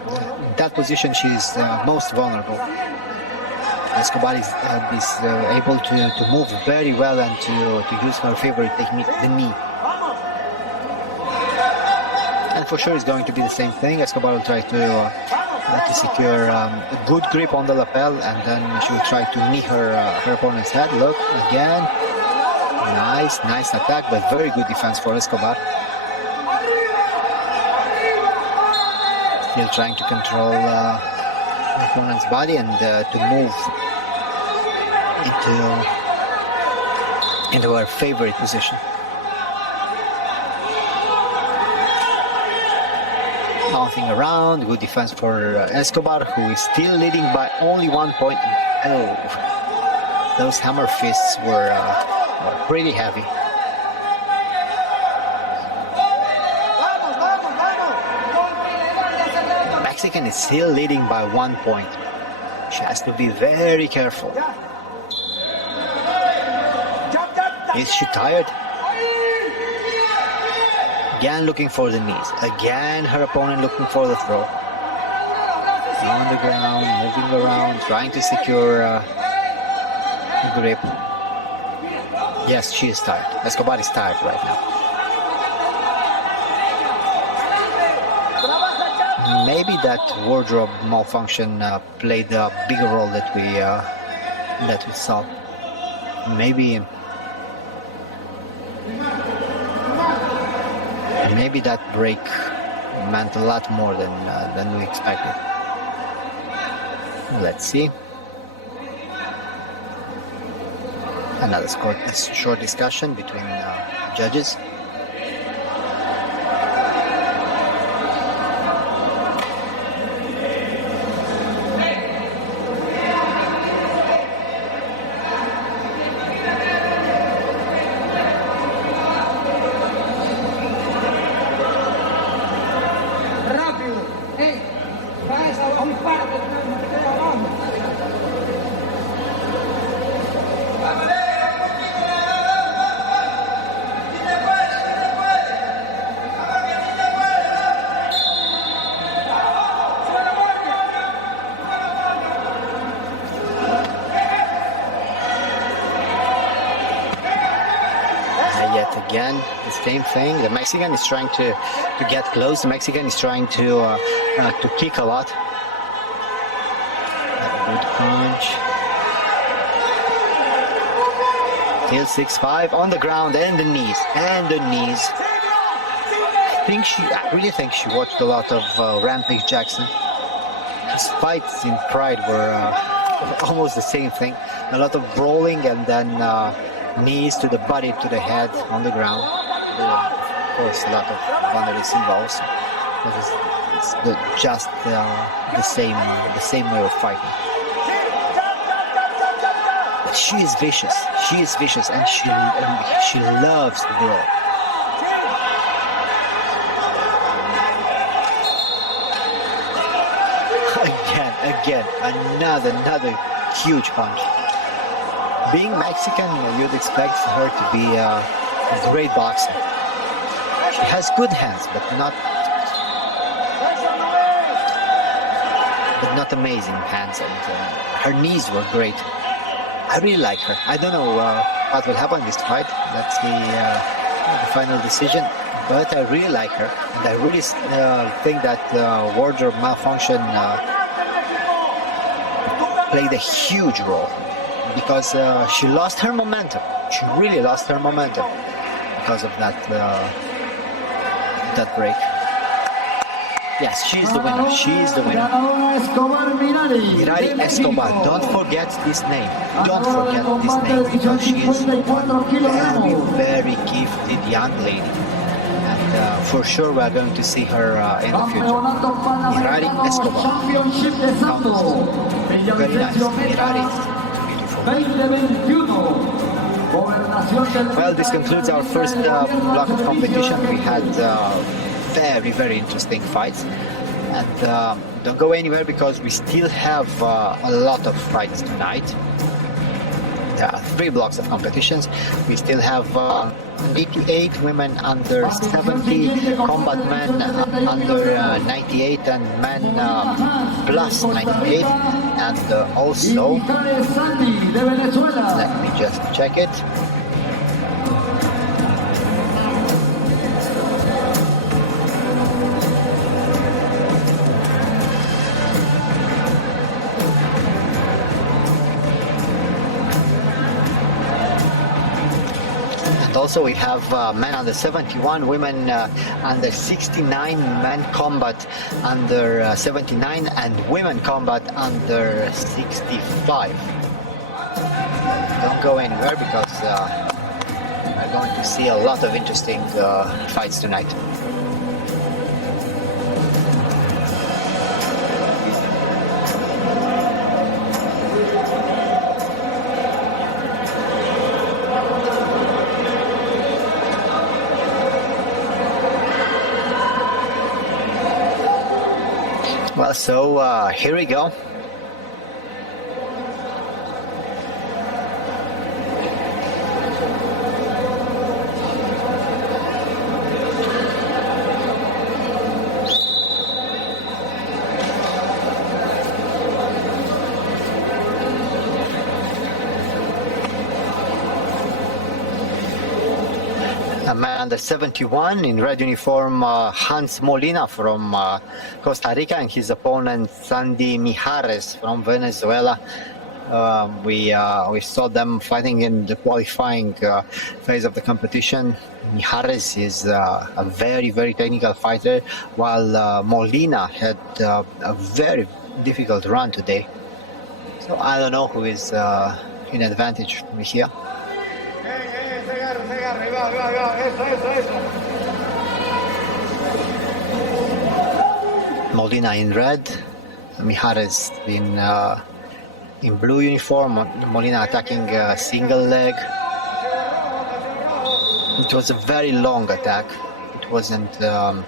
that position she is most vulnerable. Escobar is able to move very well and to use her favorite technique, the knee. And for sure it's going to be the same thing. Escobar will try to secure a good grip on the lapel, and then she will try to knee her opponent's head. Look, again. Nice attack, but very good defense for Escobar. Still trying to control the opponent's body and to move into her favorite position. Bouncing around, good defense for Escobar, who is still leading by only 1 point. Oh, those hammer fists were pretty heavy. The Mexican is still leading by 1 point. She has to be very careful. Is she tired? Again looking for the knees. Again her opponent looking for the throw. On the ground, moving around, trying to secure the grip. Yes, she is tired. Escobar is tired right now. Maybe that wardrobe malfunction played a bigger role that we saw. Maybe that break meant a lot more than we expected. Let's see. Another short discussion between judges. Rápido, vayas abajo y párate, no te quedes abajo. Yet again, the same thing. The Mexican is trying to get close. The Mexican is trying to kick a lot. A good punch. Till 6-5 on the ground and the knees. I really think she watched a lot of Rampage Jackson. His fights in Pride were almost the same thing. A lot of brawling and then knees to the body, to the head on the ground. Of course, a lot of vulnerabilities involved. It's just the same way of fighting. But she is vicious. She is vicious, and she loves to brawl. Again, another huge punch. Being Mexican, you'd expect her to be a great boxer. She has good hands, but not amazing hands, and her knees were great. I really like her. I don't know what will happen in this fight. That's the final decision. But I really like her, and I really think that wardrobe malfunction played a huge role, because she lost her momentum. She really lost her momentum because of that break. Yes, she is the winner. She is the winner. Mirari Escobar. Don't forget this name. Don't forget this name, because she is a very gifted young lady. And for sure we are going to see her in the future. Mirari Escobar. Very nice. Mirari. Well, this concludes our first block of competition. We had very, very interesting fights. And don't go anywhere, because we still have a lot of fights tonight. There are 3 blocks of competitions. We still have 88 women under 70, combat men under 98, and men plus 98. And also, let me just check it. Also, we have men under 71, women under 69, men combat under 79, and women combat under 65. Don't go anywhere, because we're going to see a lot of interesting fights tonight. Well, so here we go. A man under 71 in red uniform, Hans Molina from Costa Rica, and his opponent Sandy Mijares from Venezuela. We saw them fighting in the qualifying phase of the competition. Mijares is a very, very technical fighter, while Molina had a very difficult run today. So I don't know who is in advantage here. Molina in red, Mijares in blue uniform. Molina attacking single leg. It was a very long attack. It wasn't a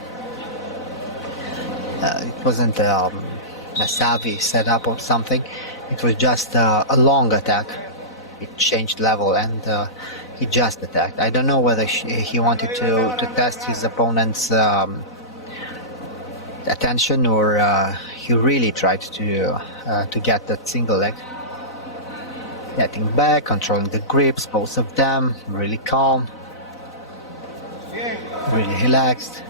savvy setup or something. It was just a long attack. It changed level and he just attacked. I don't know whether he wanted to test his opponent's attention or he really tried to get that single leg. Getting back, controlling the grips, both of them, really calm, really relaxed.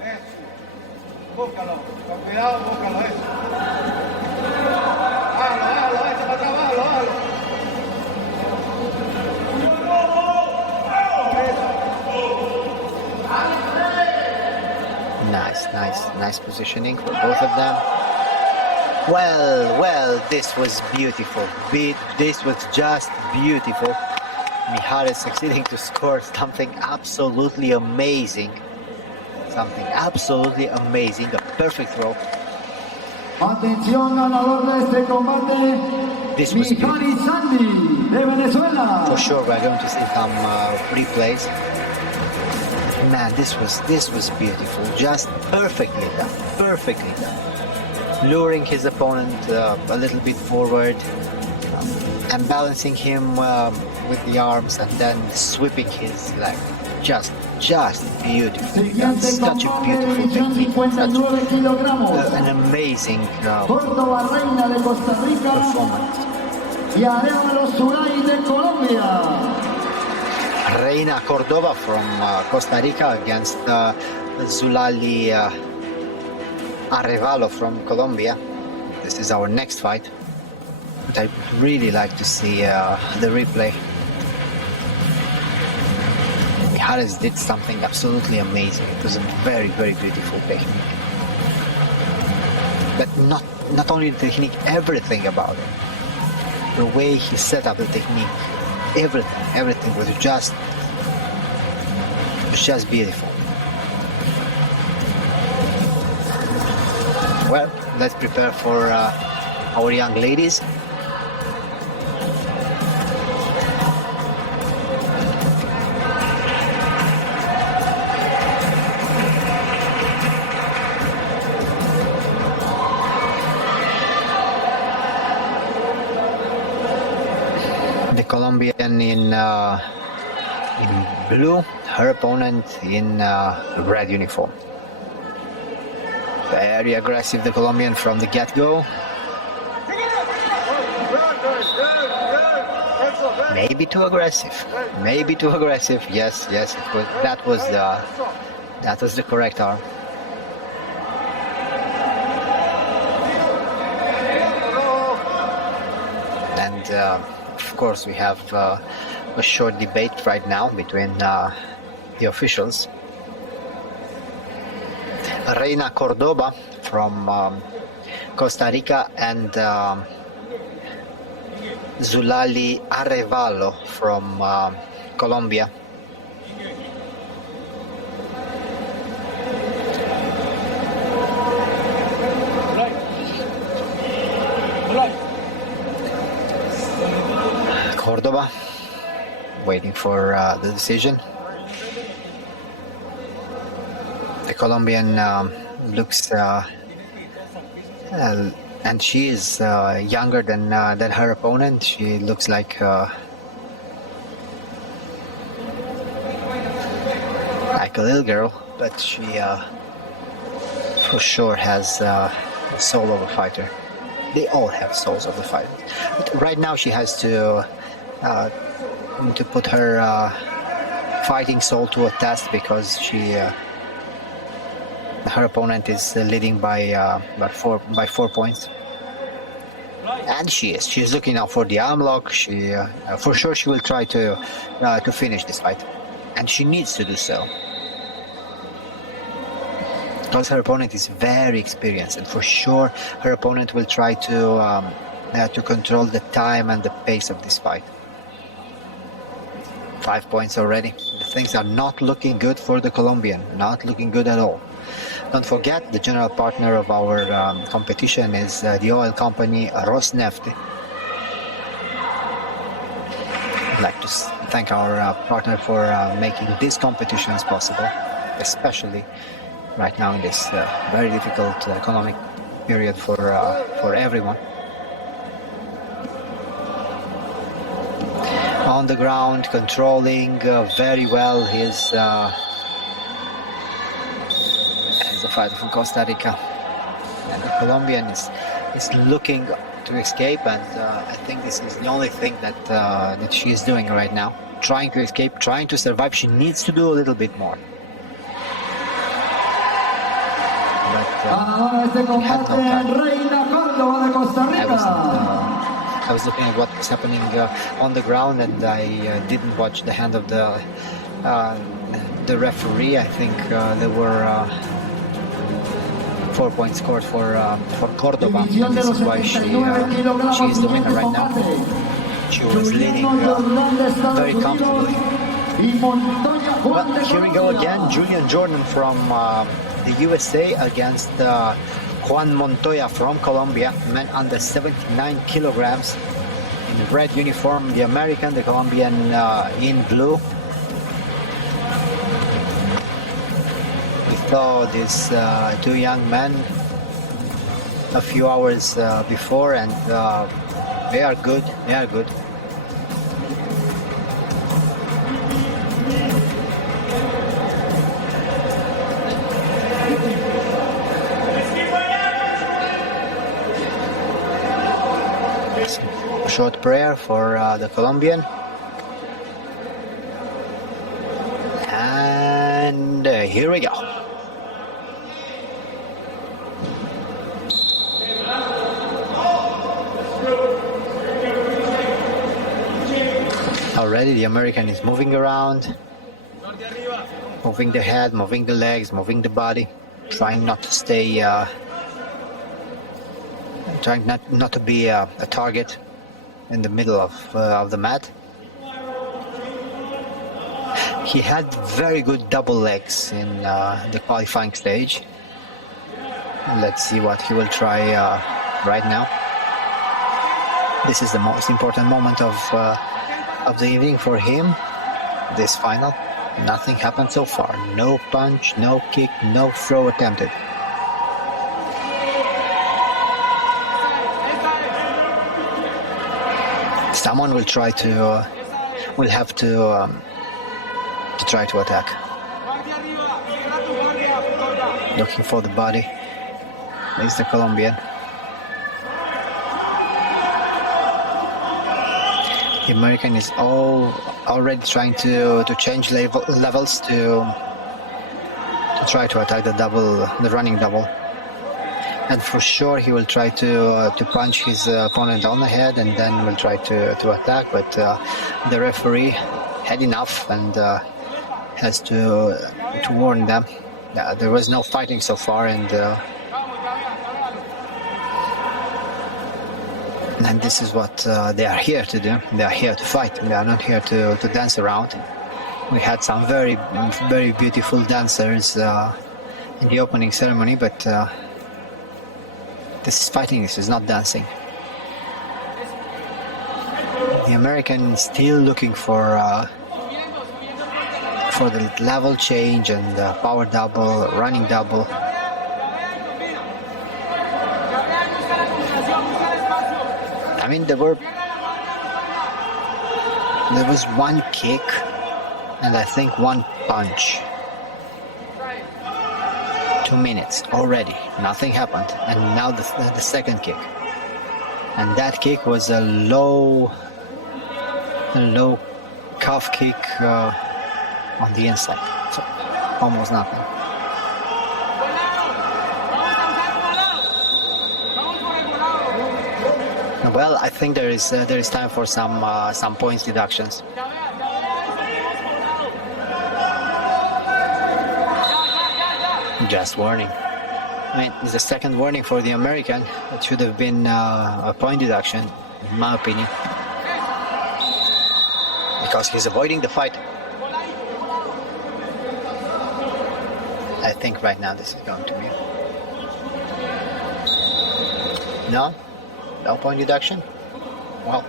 Nice positioning for both of them. Well, this was beautiful. This was just beautiful. Mijares succeeding to score something absolutely amazing. A perfect throw. Atención, ganador de este combate, This was beautiful. Mijari Sandy de Venezuela. For sure, we're going to see some replays. Man, this was beautiful. Just perfectly done. Luring his opponent a little bit forward, and balancing him with the arms, and then sweeping his leg. Just beautiful. That's such a beautiful technique. Such an amazing Córdoba, Reina de Costa Rica, performance. y Arevalo Zulay de Colombia. Reina Cordova from Costa Rica against Zulali Arevalo from Colombia. This is our next fight. But I'd really like to see the replay. Mijares did something absolutely amazing. It was a very, very beautiful technique. But not only the technique, everything about it. The way he set up the technique, everything was just beautiful. Well, let's prepare for our young ladies. The Colombian in blue, her opponent in red uniform. Very aggressive, the Colombian from the get-go. Maybe too aggressive. Yes, it was. That was the correct arm. And of course, we have a short debate right now between the officials. Reina Cordoba from Costa Rica and Zulali Arevalo from Colombia. Cordoba waiting for the decision. The Colombian looks, and she is younger than her opponent. She looks like a little girl, but she for sure has the soul of a fighter. They all have souls of the fighter. But right now she has to put her fighting soul to a test, because her opponent is leading by 4 points. And she's looking out for the arm lock. She for sure she will try to finish this fight, and she needs to do so because her opponent is very experienced, and for sure her opponent will try to control the time and the pace of this fight. 5 points already. Things are not looking good for the Colombian, not looking good at all. Don't forget, the general partner of our competition is the oil company Rosneft. I'd like to thank our partner for making these competitions possible, especially right now in this very difficult economic period for everyone. On the ground, controlling very well his the fighter from Costa Rica, and the Colombian is looking to escape, and I think this is the only thing that she is doing right now, trying to escape, trying to survive. She needs to do a little bit more. But he had no time. I was looking at what was happening on the ground, and I didn't watch the hand of the referee. I think there were 4 points scored for Córdoba. This is why she is the winner right now. She was leading very comfortably. But here we go again. Julian Jordan from the USA against Juan Montoya from Colombia, men under 79 kilograms, in the red uniform, the American, the Colombian in blue. We saw these two young men a few hours before, and they are good, they are good. Short prayer for the Colombian, and here we go. Already the American is moving around, moving the head, moving the legs, moving the body, trying not to stay, trying not to be a target in the middle of the mat. He had very good double legs in the qualifying stage. Let's see what he will try right now. This is the most important moment of the evening for him. This final, nothing happened so far. No punch, no kick, no throw attempted. Someone will try to, will have to try to attack. Looking for the body is the Colombian. The American is already trying to change levels to try to attack the running double. And for sure he will try to punch his opponent on the head, and then will try to attack, but the referee had enough and has to warn them. There was no fighting so far, and this is what they are here to do. They are here to fight. They are not here to dance around. We had some very, very beautiful dancers in the opening ceremony, but this is fighting, this is not dancing. The American is still looking for the level change and power double, running double. I mean, there was one kick and I think one punch. 2 minutes already, nothing happened, and now the second kick, and that kick was a low calf kick on the inside, so almost nothing. Well, I think there is time for some points deductions. Just warning. I mean, it's the second warning for the American. It should have been a point deduction, in my opinion, because he's avoiding the fight. I think right now this is going to be no point deduction. Well,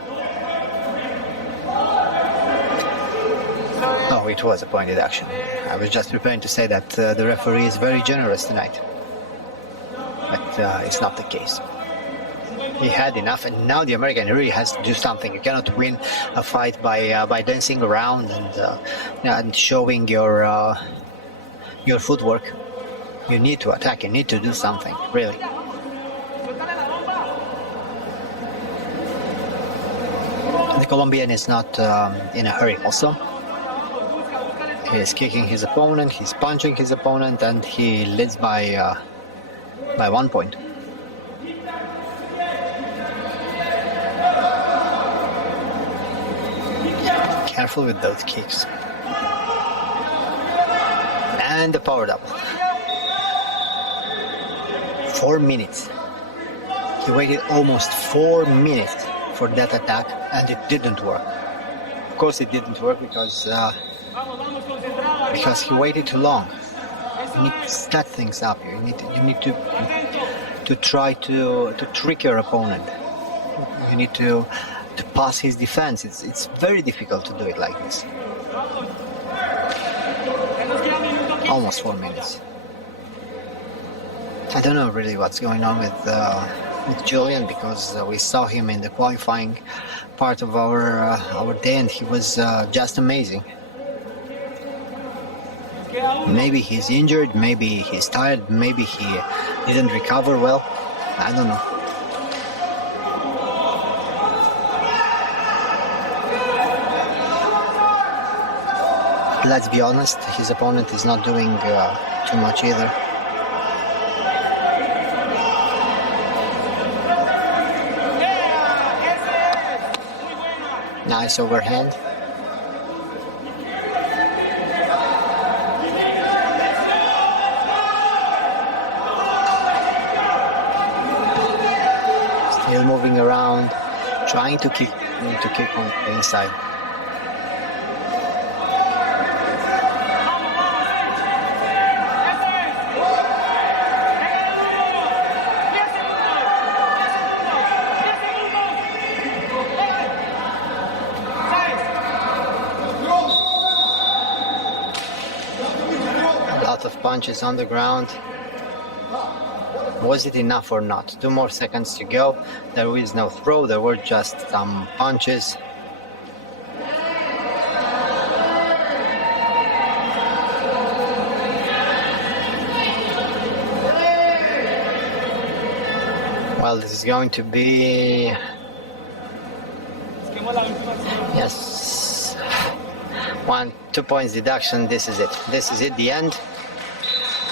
oh, it was a point deduction. I was just preparing to say that the referee is very generous tonight, but it's not the case. He had enough, and now the American really has to do something. You cannot win a fight by dancing around and showing your footwork. You need to attack. You need to do something, really. The Colombian is not in a hurry also. He is kicking his opponent, he's punching his opponent, and he leads by 1 point. Careful with those kicks. And the power double. 4 minutes. He waited almost 4 minutes for that attack, and it didn't work. Of course it didn't work because he waited too long. You need to set things up here. You need to try to trick your opponent. You need to pass his defense. It's very difficult to do it like this. Almost 4 minutes. I don't know really what's going on with Julian, because we saw him in the qualifying part of our day, and he was just amazing. Maybe he's injured, maybe he's tired, maybe he didn't recover well. I don't know. Let's be honest, his opponent is not doing too much either. Nice overhand. Still moving around, trying to kick on the inside. Punches on the ground. Was it enough or not? 2 more seconds to go. There is no throw, there were just some punches. Well, this is going to be... Yes. 1-2 points deduction. This is it. This is it, the end.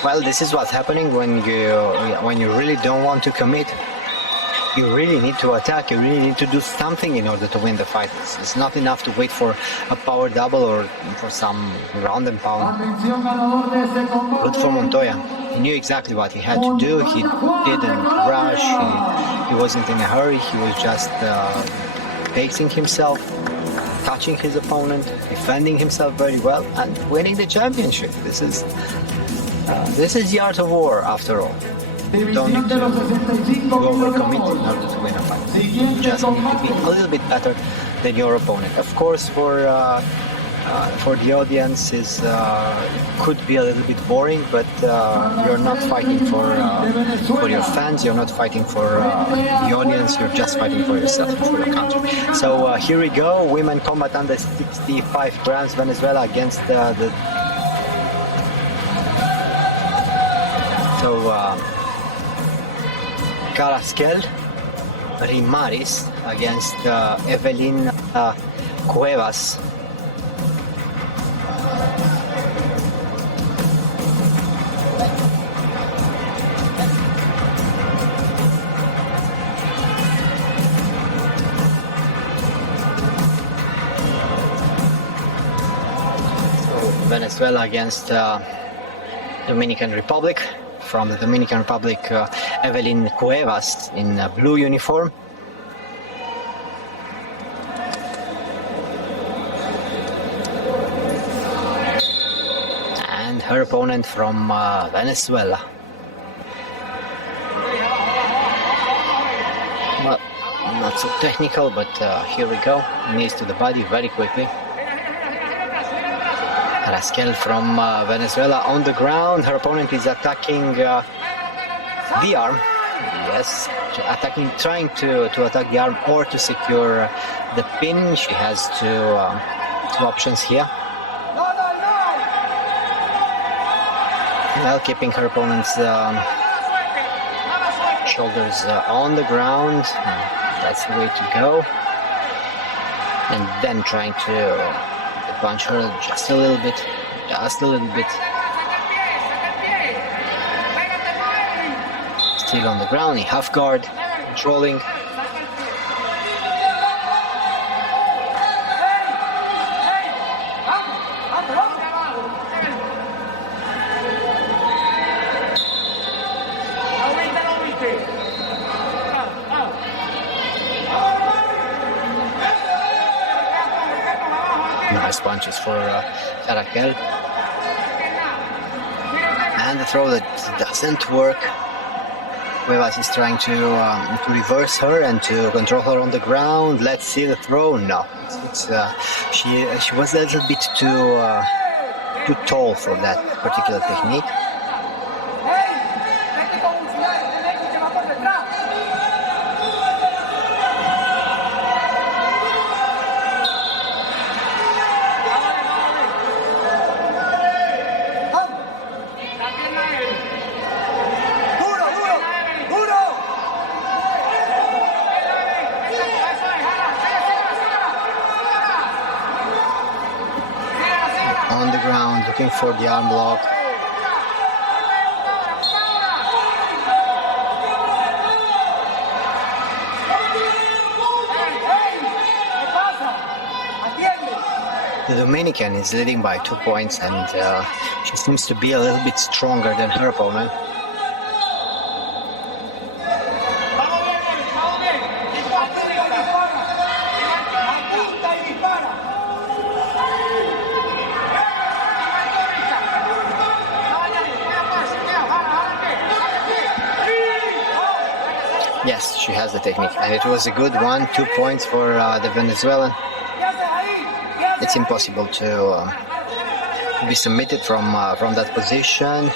Well, this is what's happening when you really don't want to commit. You really need to attack. You really need to do something in order to win the fight. It's not enough to wait for a power double or for some ground and pound. Good for Montoya. He knew exactly what he had to do. He didn't rush. He wasn't in a hurry. He was just pacing himself, touching his opponent, defending himself very well, and winning the championship. This is the art of war, after all. You don't need to overcommit in order to win a fight. You just need to be a little bit better than your opponent. Of course, for the audience, it could be a little bit boring, but you're not fighting for your fans. You're not fighting for the audience. You're just fighting for yourself and for your country. So here we go. Women combat under 65 grams. Venezuela against the. So, Carrasquel Rimaris against Evelyn Cuevas. Venezuela against Dominican Republic. From the Dominican Republic, Evelyn Cuevas in blue uniform. And her opponent from Venezuela. Well, not so technical, but here we go. Knees to the body very quickly. Rasquel from Venezuela on the ground. Her opponent is attacking the arm. Yes, trying to attack the arm or to secure the pin. She has two options here. Well, keeping her opponent's shoulders on the ground. That's the way to go. And then trying to punch her just a little bit. Still on the ground, in half guard, controlling. Nice punches for Rasquel. And the throw that doesn't work. Cuevas is trying to reverse her and to control her on the ground. Let's see the throw. No, she was a little bit too tall for that particular technique. On the ground, looking for the arm lock. The Dominican is leading by 2 points, and she seems to be a little bit stronger than her opponent. Yes, she has the technique, and it was a good one. 2 points for the Venezuelan. It's impossible to be submitted from that position.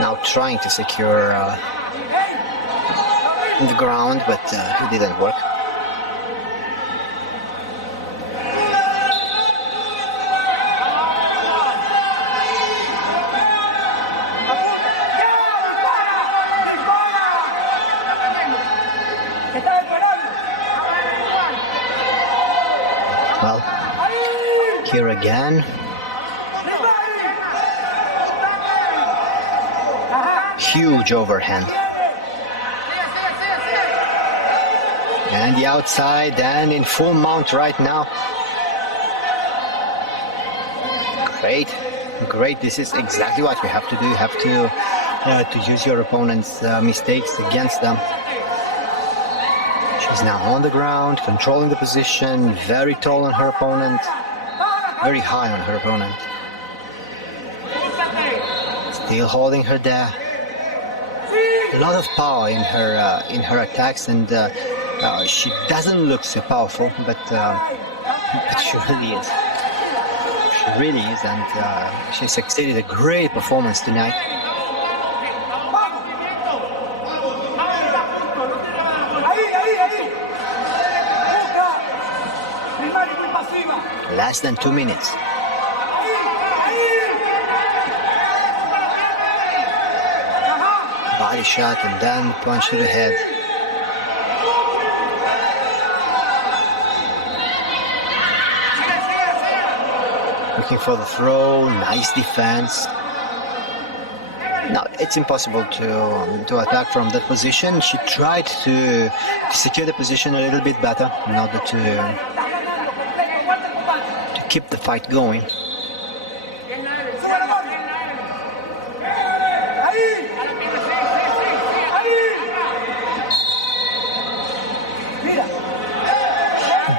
Now trying to secure the ground, but it didn't work. Well, here again. Huge overhand. And the outside and in full mount right now. Great. This is exactly what you have to do. You have to use your opponent's mistakes against them. She's now on the ground, controlling the position, very tall on her opponent, very high on her opponent. Still holding her there. A lot of power in her attacks, and she doesn't look so powerful, but she really is. She really is, and she succeeded. A great performance tonight. Less than 2 minutes. Body shot and then punch to the head. Looking for the throw, nice defense. Now it's impossible to attack from that position. She tried to secure the position a little bit better in order to keep the fight going. They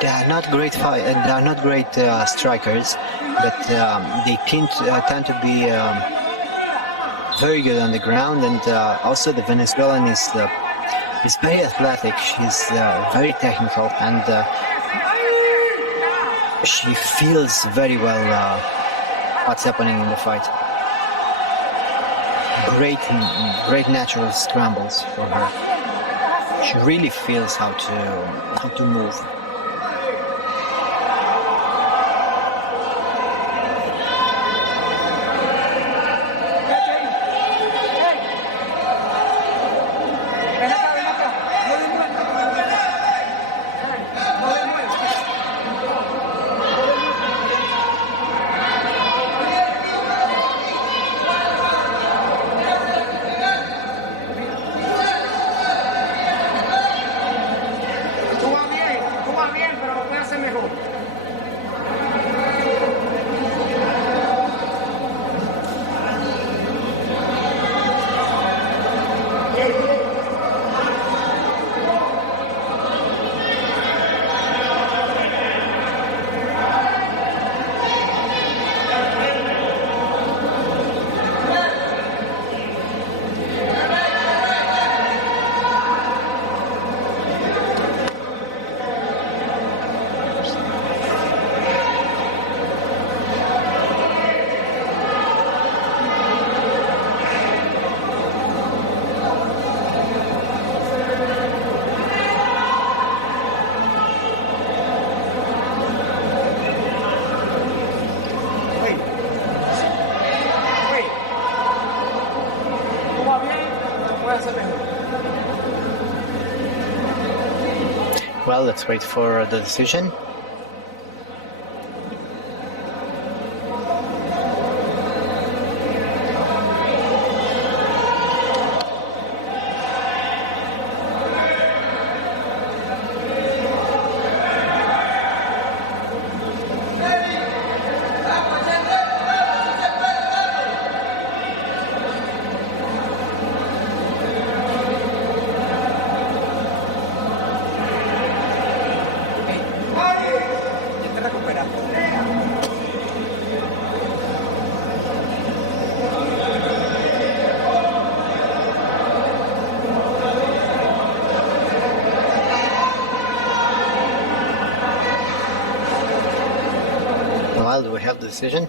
are not great they are not great strikers, but they tend to be very good on the ground, and also the Venezuelan is very athletic. She's very technical, and she feels very well what's happening in the fight. Great natural scrambles for her. She really feels how to move. Well, let's wait for the decision. Well, do we have the decision?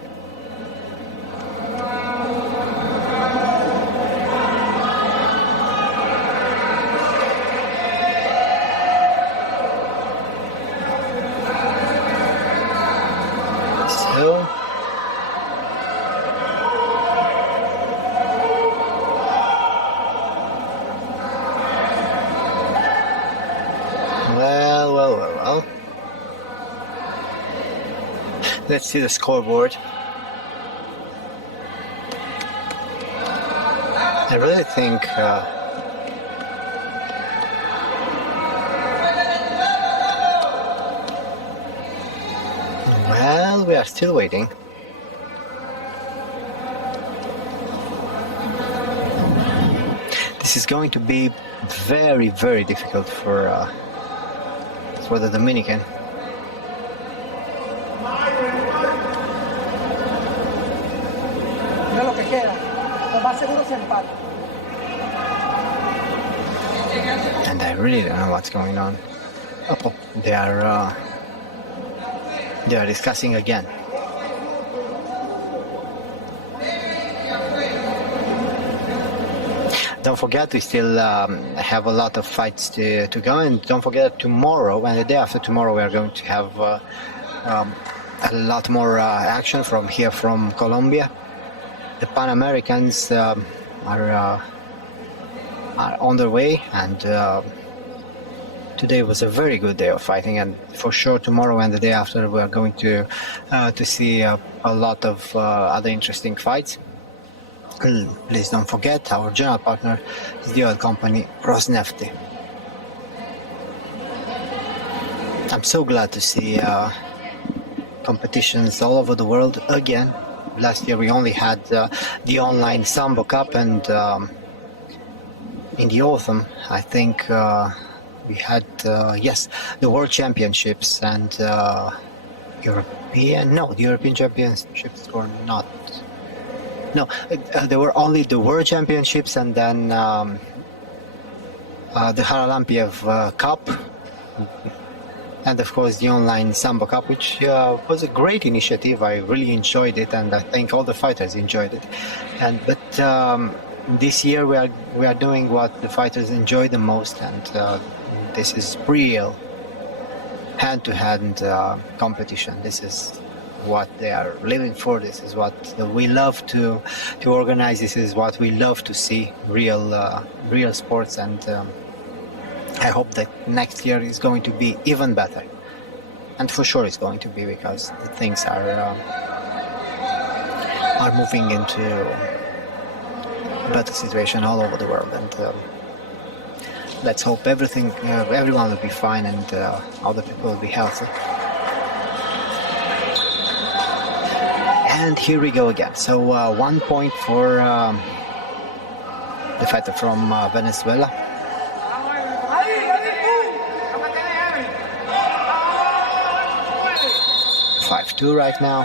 So well. Let's see the scoreboard. I really think well, we are still waiting. This is going to be very, very difficult for the Dominican. And I really don't know what's going on. Oh, they are discussing again. Don't forget, we still have a lot of fights to go, and don't forget tomorrow and the day after tomorrow we are going to have a lot more action from Colombia. The Pan Americans are on their way, and today was a very good day of fighting, and for sure tomorrow and the day after we are going to see a lot of other interesting fights. Please don't forget, our general partner is the oil company Rosneft. I'm so glad to see competitions all over the world again, last year we only had the online Sambo Cup, and in the autumn I think we had the World Championships and the European Championships were not. No, there were only the World Championships and then the Haralampiev Cup, and of course the online Sambo Cup, which was a great initiative. I really enjoyed it, and I think all the fighters enjoyed it. But this year we are doing what the fighters enjoy the most, and this is real hand-to-hand competition. This is what they are living for. This is what we love to organize. This is what we love to see, real sports, and I hope that next year is going to be even better, and for sure it's going to be, because the things are moving into a better situation all over the world, and let's hope everyone will be fine, and all the people will be healthy. And here we go again. So 1 point for the fighter from Venezuela. 5-2 right now.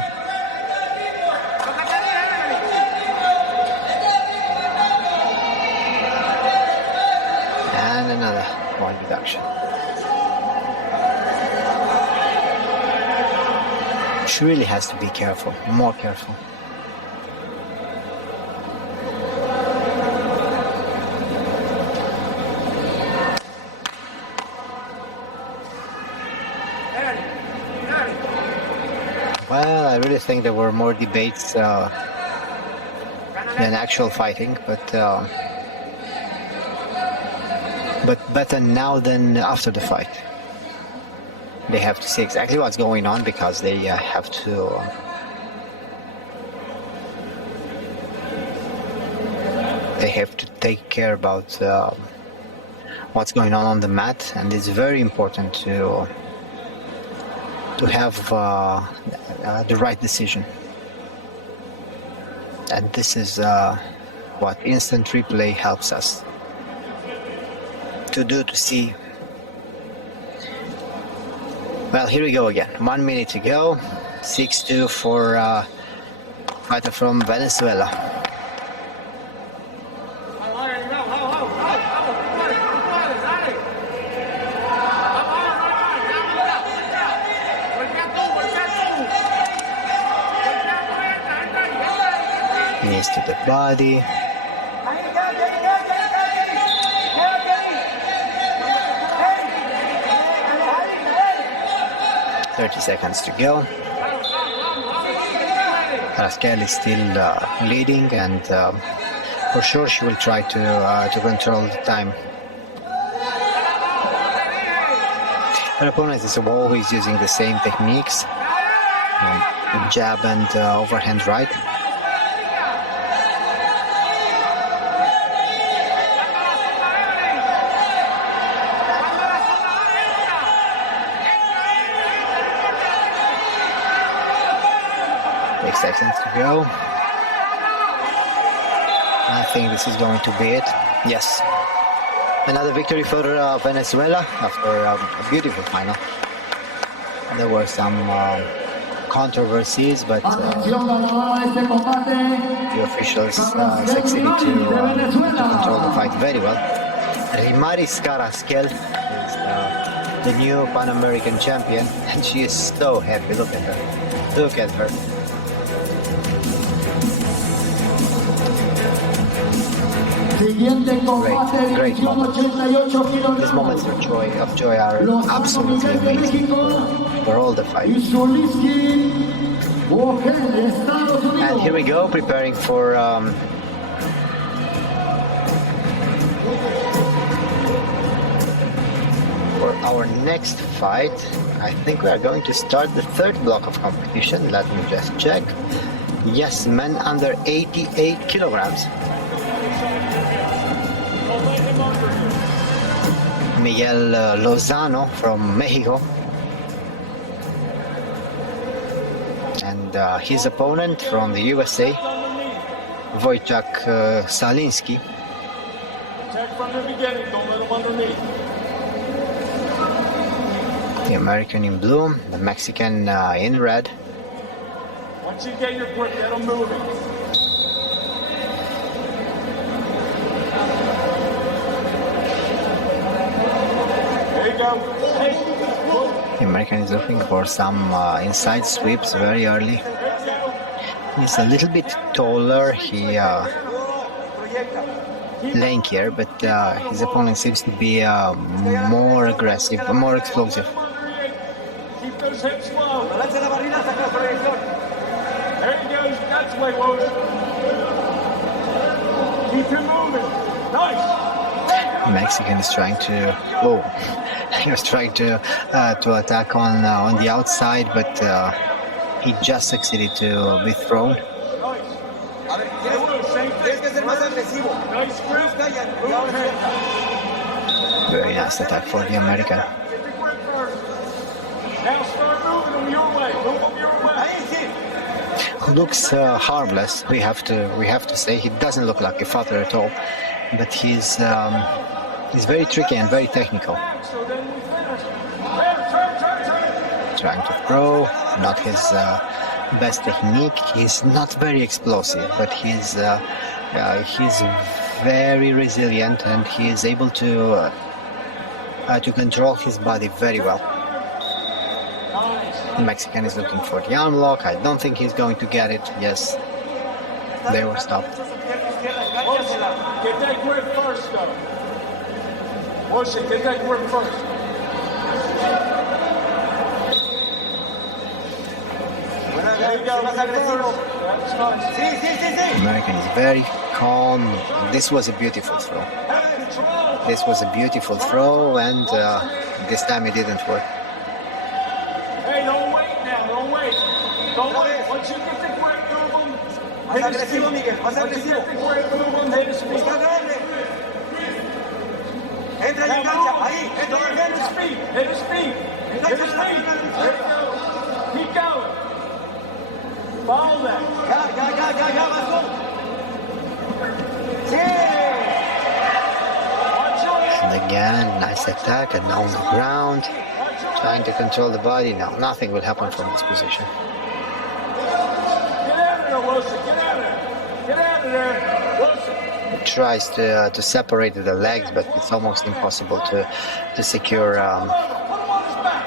And another point deduction. She really has to be careful, more careful. Well, I really think there were more debates than actual fighting, but better now than after the fight. They have to see exactly what's going on, because they have to take care about what's going on the mat, and it's very important to have the right decision. And this is what instant replay helps us to do, to see. Well, here we go again. 1 minute to go. 6-2 for fighter from Venezuela. Knees to the body. 30 seconds to go. Raskel is still leading, and for sure she will try to control the time. Her opponent is always using the same techniques, jab and overhand right. Seconds to go. I think this is going to be it. Yes. Another victory for Venezuela after a beautiful final. There were some controversies, but the officials succeeded to control the fight very well. Rimaris Carrasquel is the new Pan American champion, and she is so happy. Look at her. Look at her. Great moment. These moments of joy are absolutely amazing for all the fighters. And here we go, preparing for our next fight. I think we are going to start the third block of competition. Let me just check. Yes, men under 88 kilograms. Miguel Lozano from Mexico. and his opponent from the USA, Wojciech Saliński. Check from the beginning, don't let him underneath. The American in blue, the Mexican in red. Once you get your grip, get him moving. There you go. Hey. The American is looking for some inside sweeps very early. He's a little bit taller, lankier, but his opponent seems to be more aggressive, more explosive. Keep those hips low. There he goes. That's the way, Woden. Keep him moving. Nice. Mexican is trying to. Oh, he was trying to attack on the outside, but he just succeeded to be thrown. Nice. Same thing. Nice grip. Very nice attack for the American. Get the grip first. Now start moving them your way. Move them your way. Who looks harmless. We have to say he doesn't look like a fighter at all, but he's very tricky and very technical. So then we finish. Turn. Trying to throw, not his best technique. He's not very explosive, but he's very resilient and he is able to control his body very well. The Mexican is looking for the arm lock. I don't think he's going to get it. Yes, they were stopped. Get that grip first, though. Worship, get that grip first. There you go. That's nice. American is very calm. This was a beautiful throw. This was a beautiful throw, and this time it didn't work. Hey, don't wait now. Don't wait. Don't wait. Once you get the grip, move them. Hit his feet. Once you get the grip, move them. Hit his feet. Entra y Now engancha, move ahí, him. entra y Hit his engancha. feet. Hit his feet. Hit his feet. There you go. Keep going. Follow that. Ya, vas tú. Sí. Watch your And head. again, nice attack, and on the ground, trying to control the body. No, nothing will happen from this position. Get out of there, Wilson. Get out of there. Get out of there. Wilson. He tries to separate the legs, but it's almost impossible to secure. Put him on his back.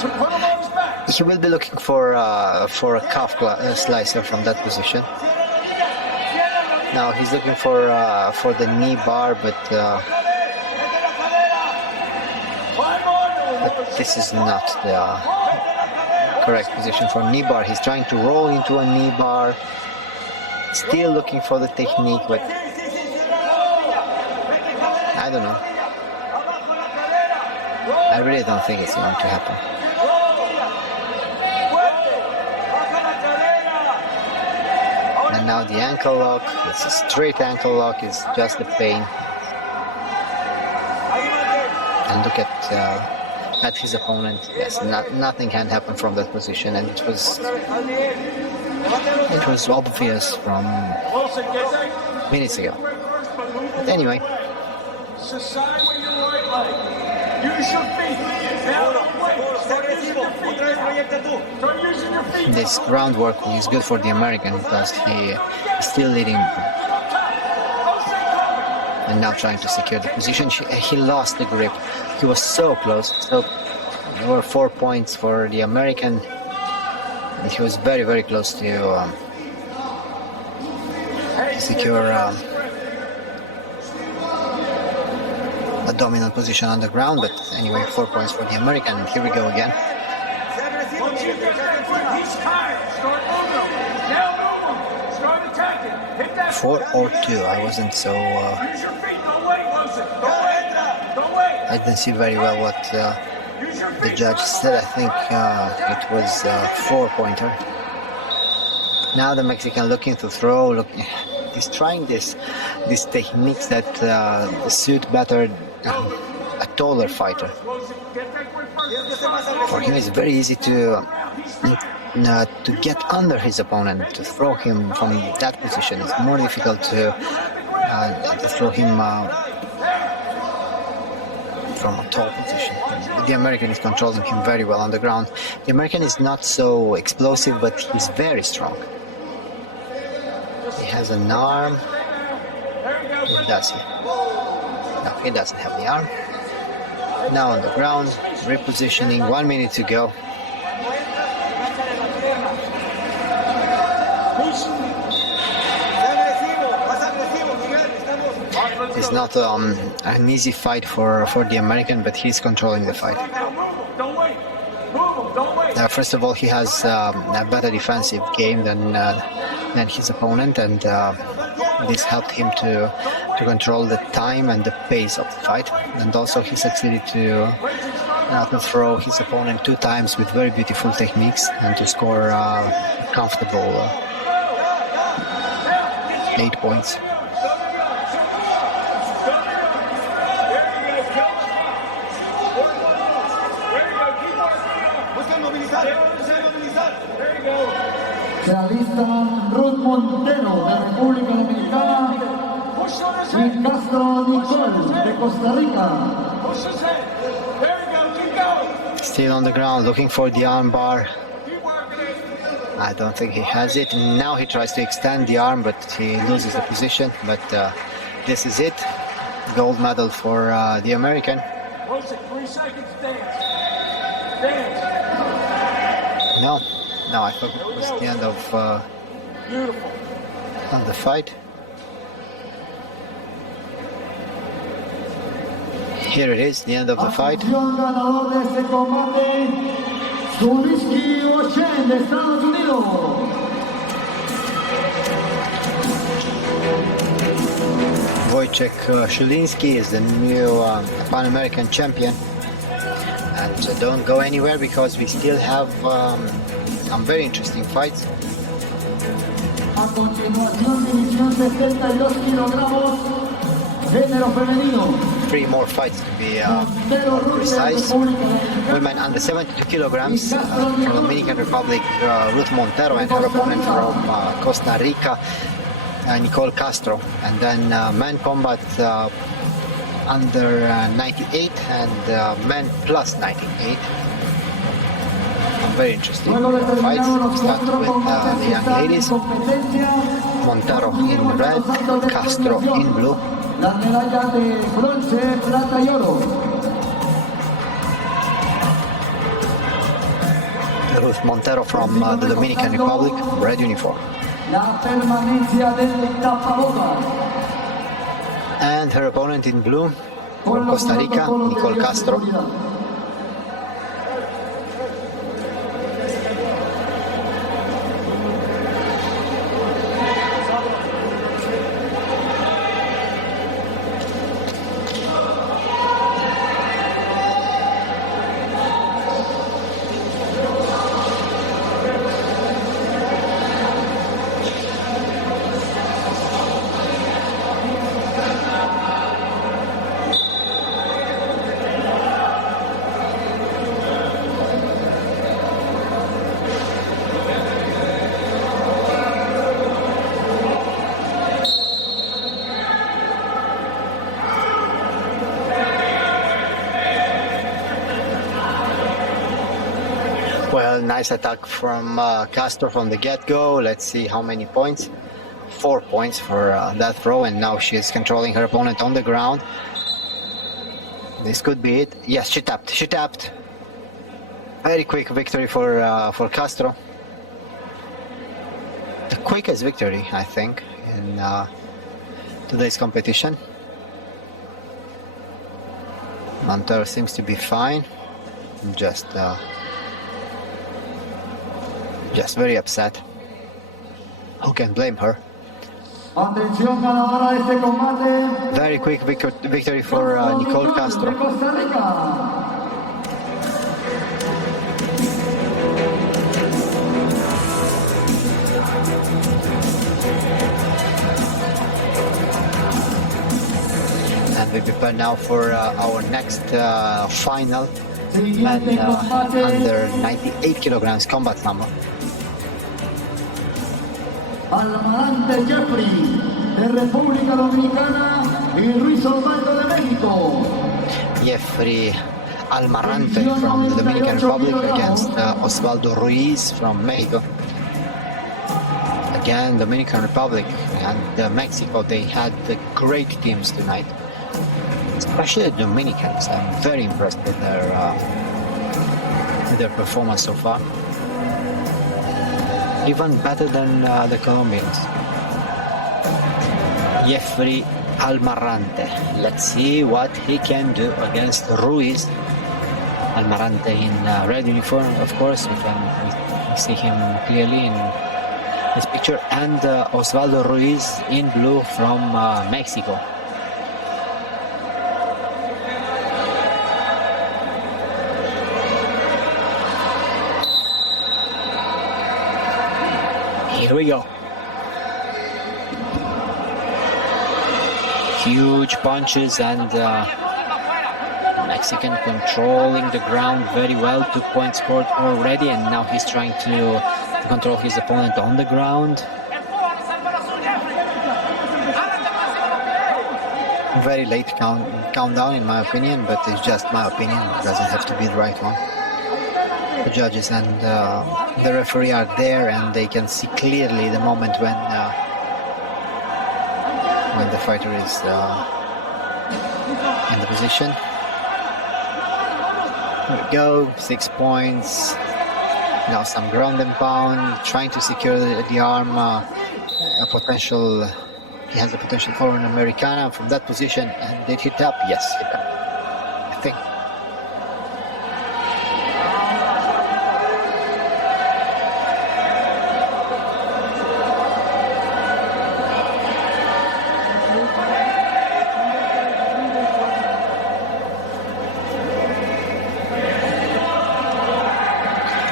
Put him on his back. He will be looking for a calf slicer from that position. Now he's looking for the knee bar, but this is not the correct position for knee bar. He's trying to roll into a knee bar, still looking for the technique, but I don't know. I really don't think it's going to happen. And now the ankle lock. It's a straight ankle lock. It's just a pain. And look at his opponent. Yes, nothing can happen from that position, and it was obvious from Wilson, get that minutes ago. grip first, but move But him. anyway, Side with your right leg. Use your feet. Now don't wait. Start using your feet. Start using your feet. this groundwork is good for the American because he is still leading and now trying to secure the position. He lost the grip. He was so close. So there were 4 points for the American, and he was very, very close to secure a dominant position on the ground. But anyway, 4 points for the American. And here we go again. Once you get that grip, he's tired. Start moving him. Now move him. Start attacking. Hit that 4 or 2. I wasn't so. Use your feet. Don't wait, Wilson. Don't wait. Don't wait. I didn't see very well what Use your the feet. judge said. I think it was a 4-pointer. Now the Mexican looking to throw. He's trying these techniques that suit better a taller fighter. Wilson, get that grip first. For him, it's very easy to to get under his opponent, to throw him from that position. It's more difficult to throw him from a tall position. The American is controlling him very well on the ground. The American is not so explosive, but he's very strong. He has an arm. What does he? No, he doesn't have the arm. Now on the ground, repositioning, 1 minute to go. It's not an easy fight for the American, but he's controlling the fight. First of all, he has a better defensive game than his opponent, and this helped him to control the time and the pace of the fight. And also he succeeded to throw his opponent 2 times with very beautiful techniques and to score comfortable 8 points. Se alistan Ruth Montero de República Dominicana y Castro Nicole de Costa Rica. Still on the ground, looking for the arm bar. I don't think he has it. Now he tries to extend the arm, but he loses the position. But this is it. Gold medal for the American. 3 seconds, dance. No, I thought it was the end of the fight. Here it is, the end of the fight. Ganador de este combate, Zuliski Ochen de Estados Unidos. Wojciech Szuliński is the new Pan-American champion. And don't go anywhere because we still have some very interesting fights. A continuación, división 72 kilogramos, género femenino. 3 more fights to be precise. Women under 72 kilograms from Dominican Republic, Ruth Montero, and her opponent from Costa Rica, Nicole Castro. And then men combat under 98 and men plus 98. Very interesting fights. Start with the young ladies. Montero in red, Castro in blue. Las medallas de bronce, plata y oro. Ruth Montero from the Dominican Republic, red uniform. La permanencia del tapabocas. And her opponent in blue, from Costa Rica, Nicole Castro. Well, nice attack from Castro from the get-go. Let's see how many points. 4 points for that throw, and now she's controlling her opponent on the ground. This could be it. Yes, she tapped. She tapped. Very quick victory for Castro. The quickest victory, I think, in today's competition. Montero seems to be fine. Just very upset. Who can blame her? Atención, ganadora de este combate. Very quick victory for Nicole Castro. De Costa Rica. And we prepare now for our next final Siguiente combate. under 98 kilograms combat sambo. Almarante Jeffrey de República Dominicana y Luis Osvaldo de México. Jeffrey Almarante from the Dominican Republic against Osvaldo Ruiz from Mexico. Again, Dominican Republic and Mexico, they had great teams tonight. Especially the Dominicans. I'm very impressed with their performance so far. Even better than the Colombians. Jeffrey Almarante. Let's see what he can do against Ruiz. Almarante in red uniform, of course, we see him clearly in this picture, and Osvaldo Ruiz in blue from Mexico. Here we go. Huge punches and Mexican controlling the ground very well. 2 points scored already, and now he's trying to control his opponent on the ground. Very late countdown in my opinion, but it's just my opinion. It doesn't have to be the right one. The judges and the referee are there, and they can see clearly the moment when the fighter is in the position. Here we go, 6 points. Now some ground and pound, trying to secure the arm. He has a potential for an Americana from that position. And did he tap? Yes, he tapped, I think.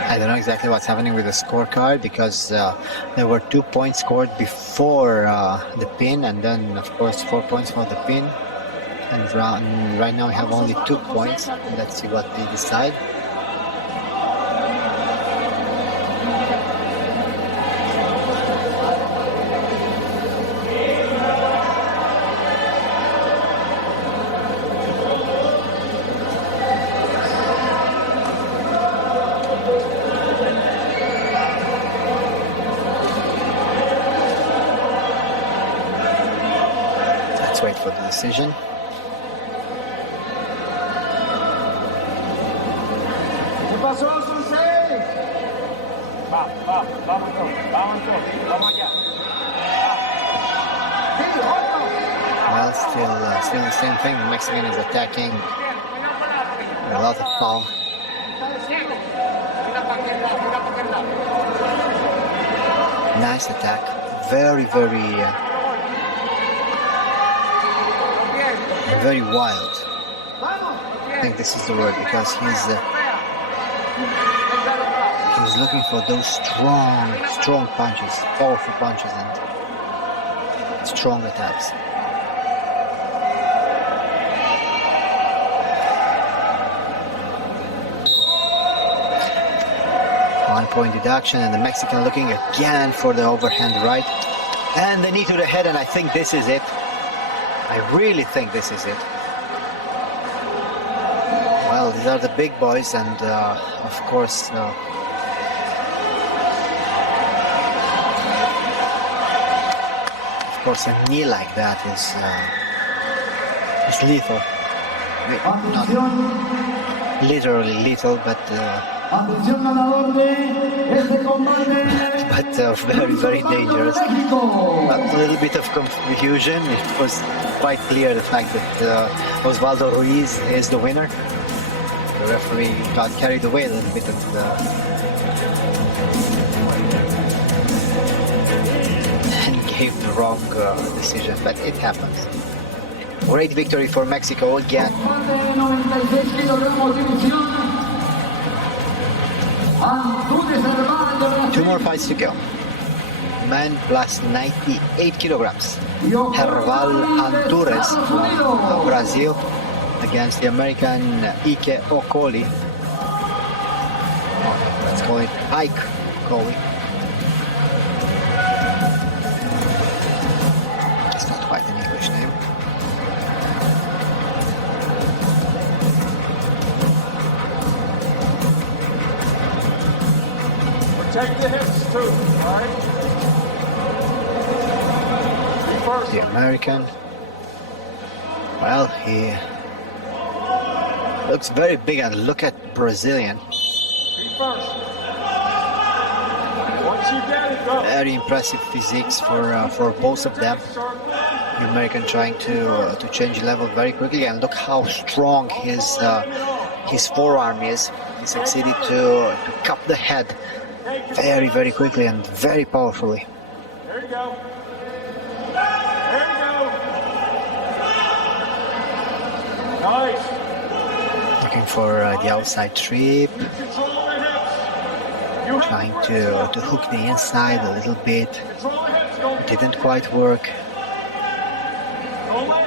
I don't know exactly what's happening with the scorecard, because there were 2 points scored before the pin, and then of course 4 points for the pin, and right now we have only 2 points. Let's see what they decide. Wait for the decision. ¿Qué pasó, Sensei? Vamos allá. Well, still the same thing. The Mexican is attacking. A lot of foul. Nice attack. Very wild. I think this is the word, because he's looking for those strong punches, powerful punches, and strong attacks. One point deduction, and the Mexican looking again for the overhand right, and the knee to the head, and I think this is it. I really think this is it. Well, these are the big boys, and of course, a knee like that is lethal. Not literally lethal, but very dangerous. A little bit of confusion. It was quite clear the fact that Osvaldo Ruiz is the winner. The referee got carried away a little bit and gave the wrong decision, but it happens. Great victory for Mexico again. 2 more fights to go. Man plus 98 kilograms. Herval Antures from Brazil against the American Ike Okoli let's call it pike goalie. It's not quite an English name. Protect the hips too, all right? Reverse. The American, well, he looks very big, and look at Brazilian. Reverse. Once you get it, go. Very impressive physiques for both of them. The American trying to change level very quickly, and look how strong his forearm is. He succeeded to cup the head very, very quickly and very powerfully. There you go. There you go. Nice. Looking for the outside trip, You control the hips. You have trying the grip. to hook the inside a little bit. Control the hips. Don't Didn't quite work. let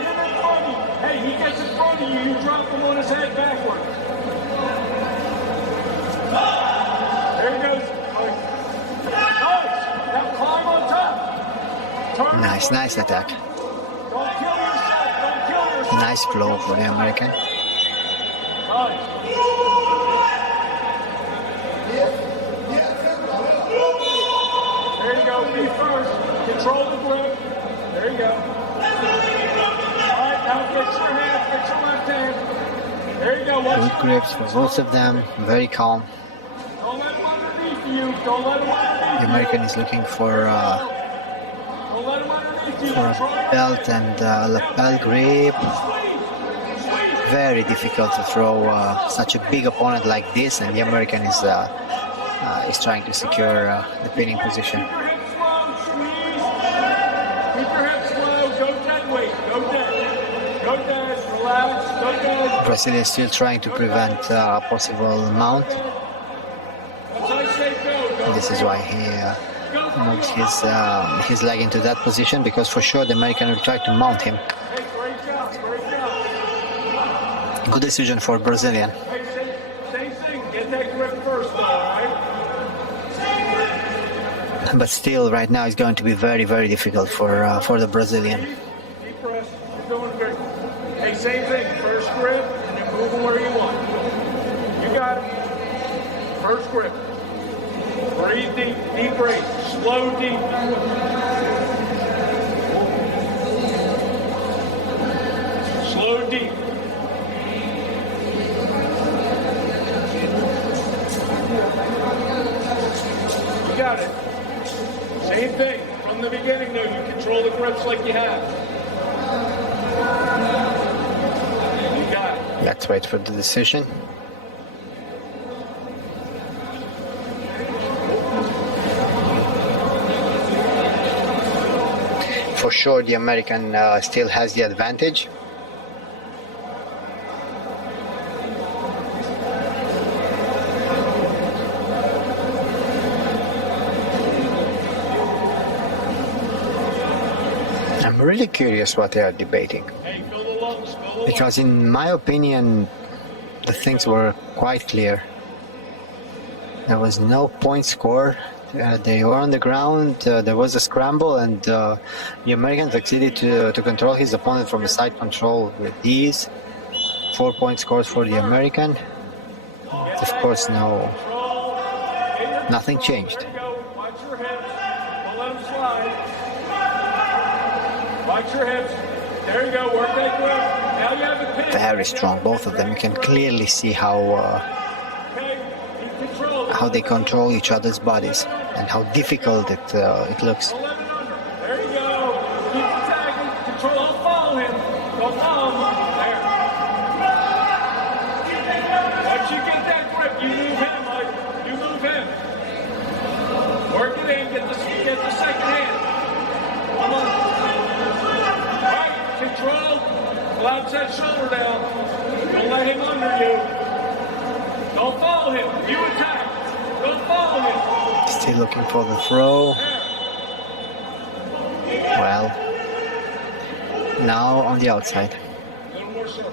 him in front of you. Hey, he gets in front of you, you drop him on his head backwards. There he goes. Nice. Now climb on top. Turn Nice, over. nice attack. Don't kill yourself. Don't kill yourself. Nice flow for the American. Nice. There you go. Be first. Control the grip. There you go. All right, now fix your hand. Fix your left hand. There you go. Watch Good grips for both of them. Very calm. Don't let him underneath you. Don't let him underneath The American is looking for you. Don't let him underneath you. a belt and lapel grip. Very difficult to throw such a big opponent like this, and the American is trying to secure the pinning position. Keep your hips slow. Squeeze. Keep your hips slow. Go dead weight. Go dead. Go dead. Relax. Go dead. Brazilian is still trying to prevent a possible mount. That's how I say go. Go. This is why he moves his leg into that position, because for sure the American will try to mount him. Hey, great job. Great job. Good decision for Brazilian. Hey, same thing. Get that grip first, though, all right? But still, right now, it's going to be very, very difficult for the Brazilian. Deep breath. You're doing great. Hey, same thing. First grip, and then move them where you want. You got it. First grip. Breathe deep. Deep breath. Slow deep. Slow deep. You got it. Same thing. From the beginning, though, you control the grips like you have. You got it. Let's wait for the decision. For sure, the American still has the advantage. I'm really curious what they are debating, Hey, fill the lungs, fill the lungs. because in my opinion, the things were quite clear. There was no point score. They were on the ground, there was a scramble, and the American succeeded to control his opponent from the side control with ease. 4-point scores for the American. Of course, nothing changed. There you go. Watch your hips. Don't let them slide. Watch your hips. There you go. Work that grip. Now you have the pin. Very strong, both of them. You can clearly see Okay. Keep control. how they control each other's bodies and how difficult it looks. Don't let it under. There you go. Keep attacking. Control. Don't follow him. Don't follow him. There. Once you get that grip, you move him, Mike. You move him. Work it in. Get the second hand. Come on. All right. Control. Collapse that shoulder down. Don't let him under you. Don't follow him. You attack. Don't follow him. Still looking for the throw. Well, now on the outside. A little more circle.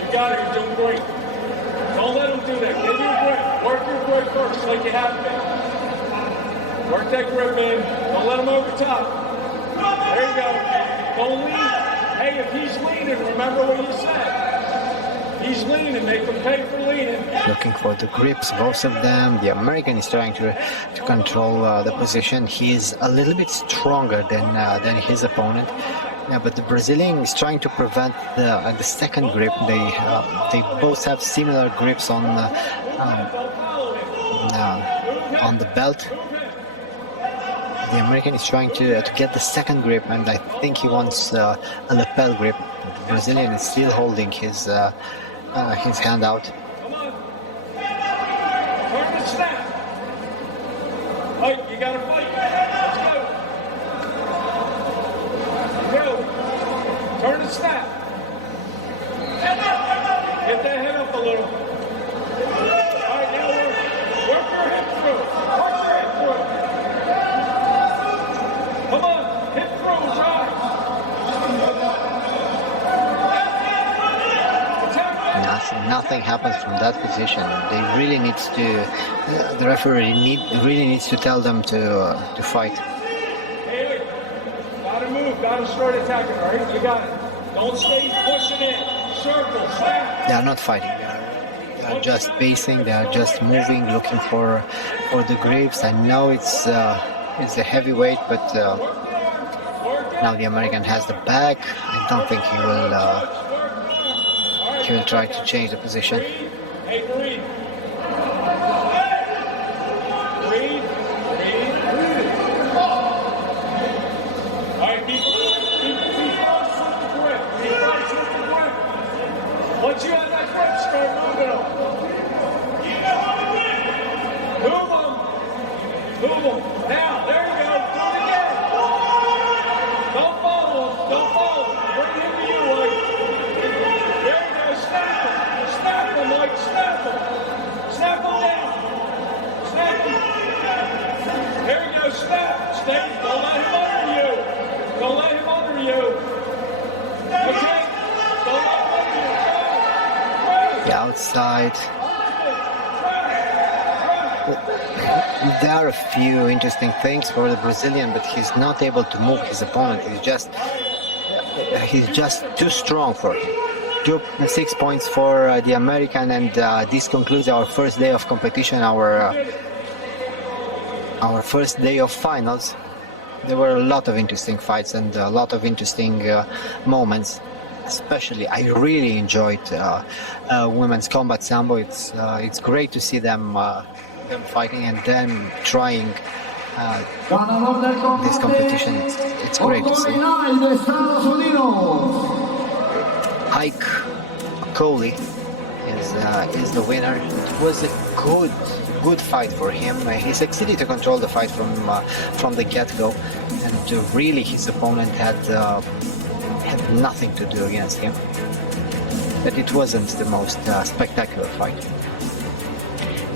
You got it. You're doing great. Don't let him do that. Get your grip. Work your grip first, like you have been. Work that grip in. Don't let him over top. There you go. Don't lean. Hey, if he's leaning, remember what you said. He's leaning. Make him pay for leaning. Looking for the grips, both of them. The American is trying to control the position. He's a little bit stronger than his opponent. Yeah, but the Brazilian is trying to prevent the second grip. They both have similar grips on the belt. The American is trying to get the second grip, and I think he wants a lapel grip. The Brazilian is still holding his hand out. Come on. Turn the snap. Fight. You got to fight. Let's go. Go. Turn the snap. Get that head up a little. All right, now work your hip through. Work your hip through. Come on, hip through, drive. Nothing happens from that position. They really needs to. The referee really needs to tell them to fight. Hey, gotta move, gotta start attacking, all right? You got it. Don't stay pushing in. Circle, snap. They are not fighting. They are just pacing. They are just moving, looking for the grips. I know it's a heavyweight, but now the American has the back. I don't think he will try to change the position. Hey, breathe. Breathe. All right, keep first with the grip. Keep first with the grip. Once you have that grip, start moving them. Move them. Now, there you go. Do it again. Don't follow him. Bring him to you, Mike. There you go. Snap him, Mike. Snap him down. Snap him. There you go. Snap. Stay. Don't let him under you. Okay? Don't let him under you. The outside. There are a few interesting things for the Brazilian, but he's not able to move his opponent. He's just too strong for him. 6 points for the American, and this concludes our first day of competition, our first day of finals. There were a lot of interesting fights and a lot of interesting moments. Especially, I really enjoyed women's combat sambo. It's great to see them fighting and then trying this competition. It's great to see. Ike Coley is the winner. It was a good fight for him. He succeeded to control the fight from the get-go, and really his opponent had nothing to do against him. But it wasn't the most spectacular fight.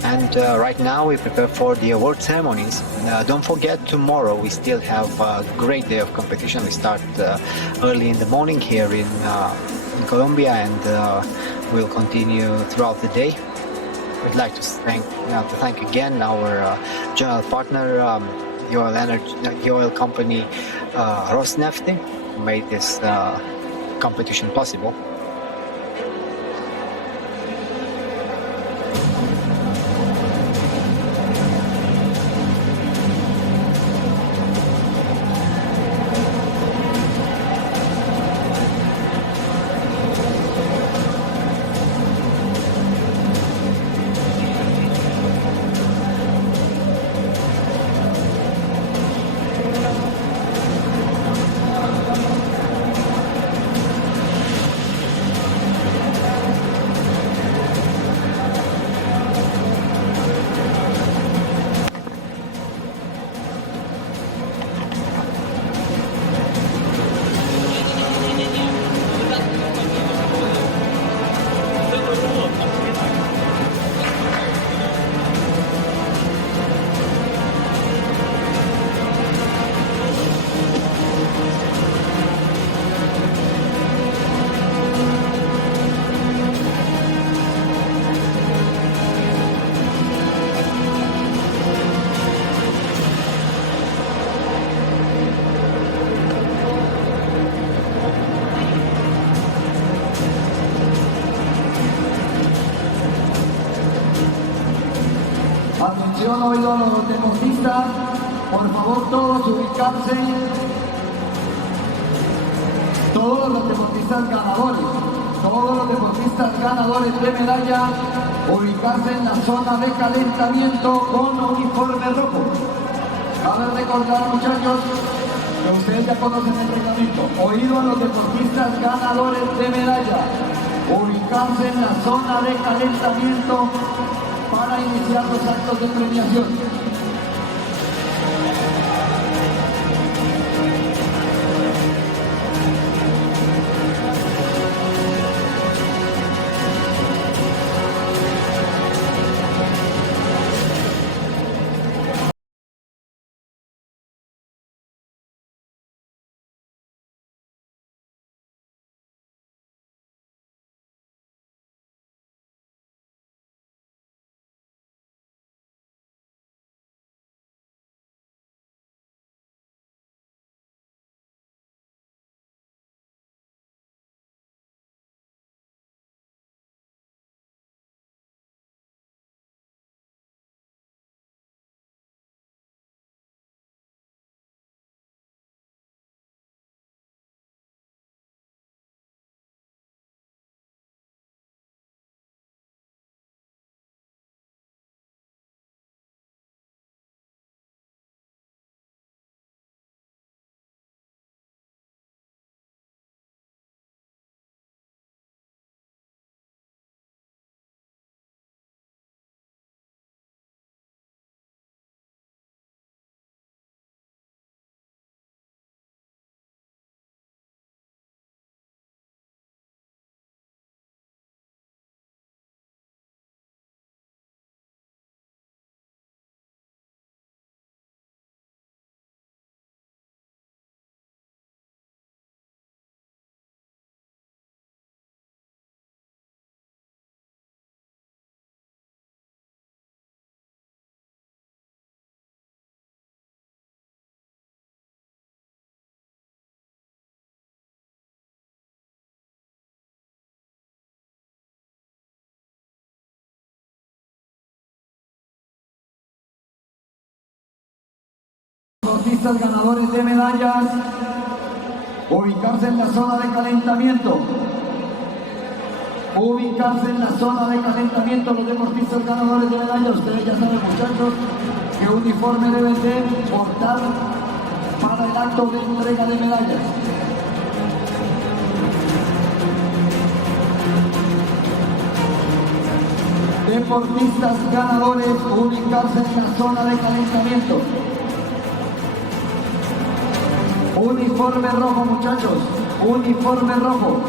And right now we prepare for the award ceremonies. Don't forget, tomorrow we still have a great day of competition. We start early in the morning here in Colombia, and we'll continue throughout the day. We'd like to thank again our general partner, the oil company Rosneft, who made this competition possible. han oído a los deportistas, por favor todos ubicarse, todos los deportistas ganadores de medalla, ubicarse en la zona de calentamiento con uniforme rojo. Cabe recordar, muchachos, que ustedes ya conocen el reglamento. Oído a los deportistas ganadores de medalla, ubicarse en la zona de calentamiento para iniciar los actos de premiación. Deportistas ganadores de medallas, ubicarse en la zona de calentamiento. Ubicarse en la zona de calentamiento los deportistas ganadores de medallas. Ustedes ya saben, muchachos, qué uniforme deben de portar para el acto de entrega de medallas. Deportistas ganadores, ubicarse en la zona de calentamiento. Uniforme rojo, muchachos, uniforme rojo.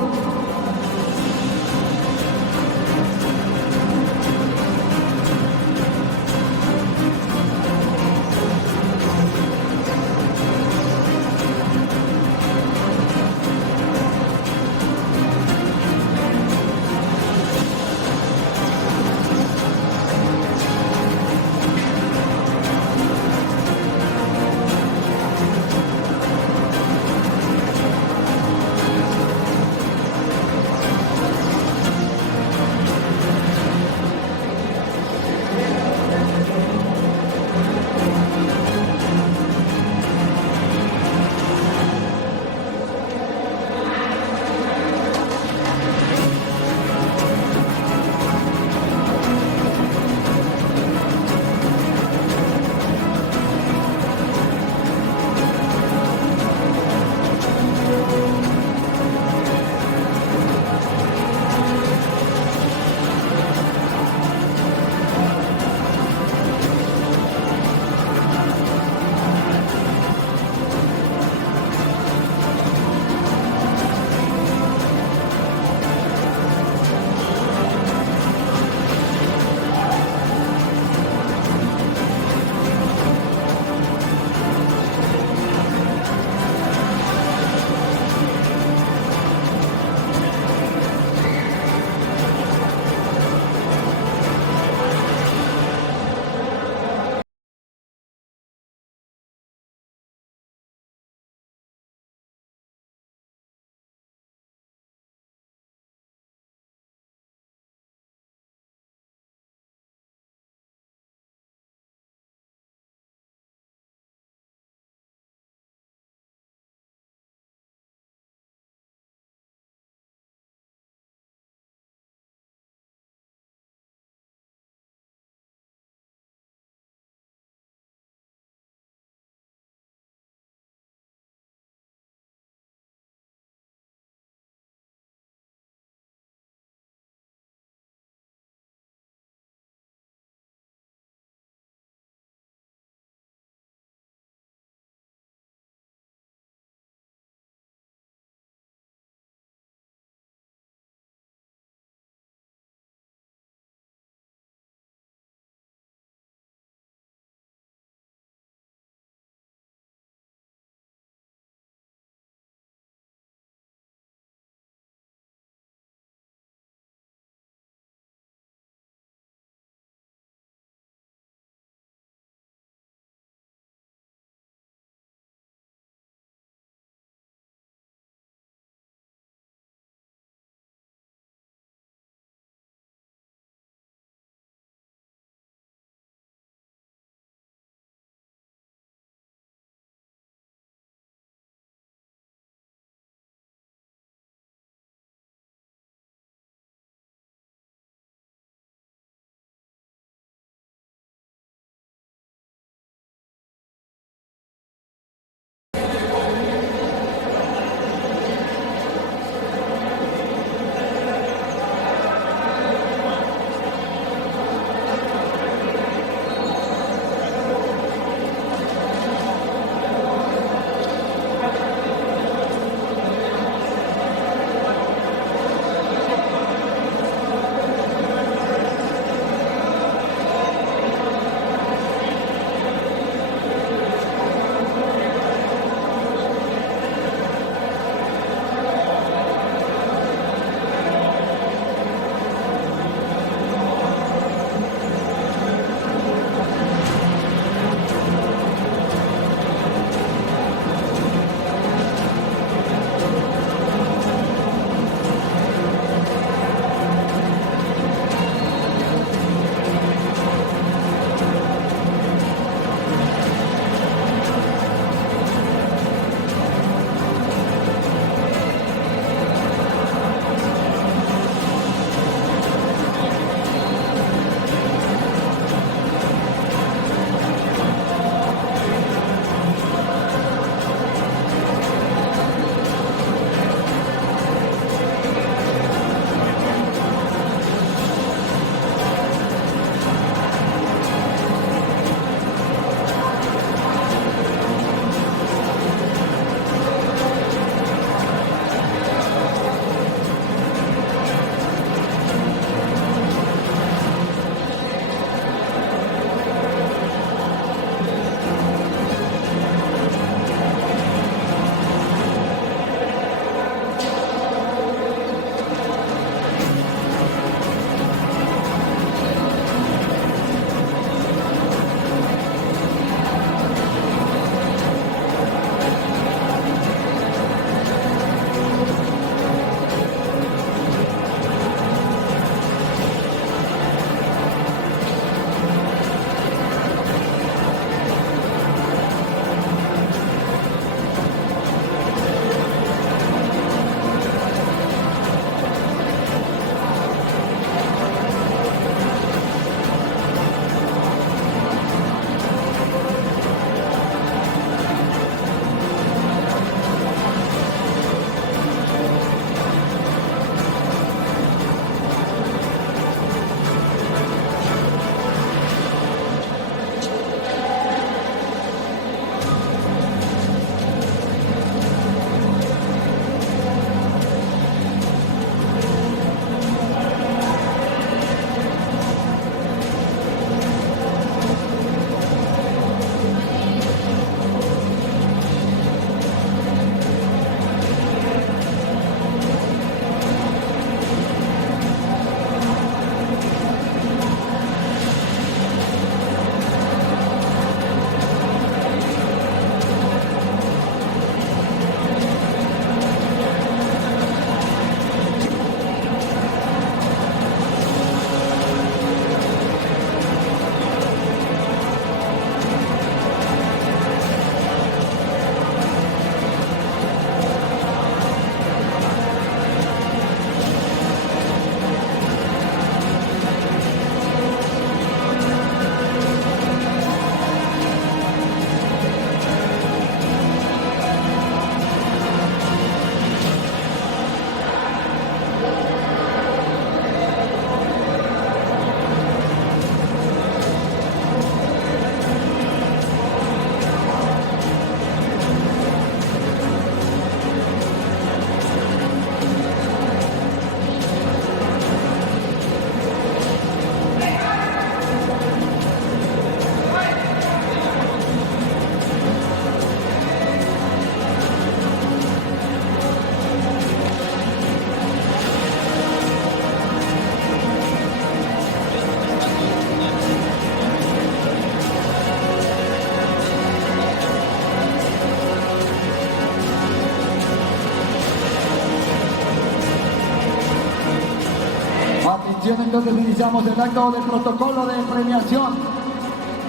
bien, entonces iniciamos el acto de protocolo de premiación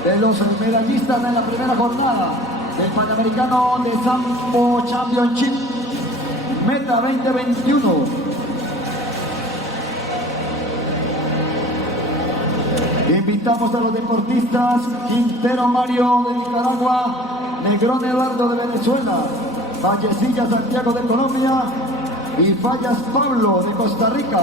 de los medallistas en la primera jornada del Panamericano de Sambo Championship Meta 2021. Invitamos a los deportistas Quintero Mario de Nicaragua, Negrón Eduardo de Venezuela, Vallecilla Santiago de Colombia y Fallas Pablo de Costa Rica.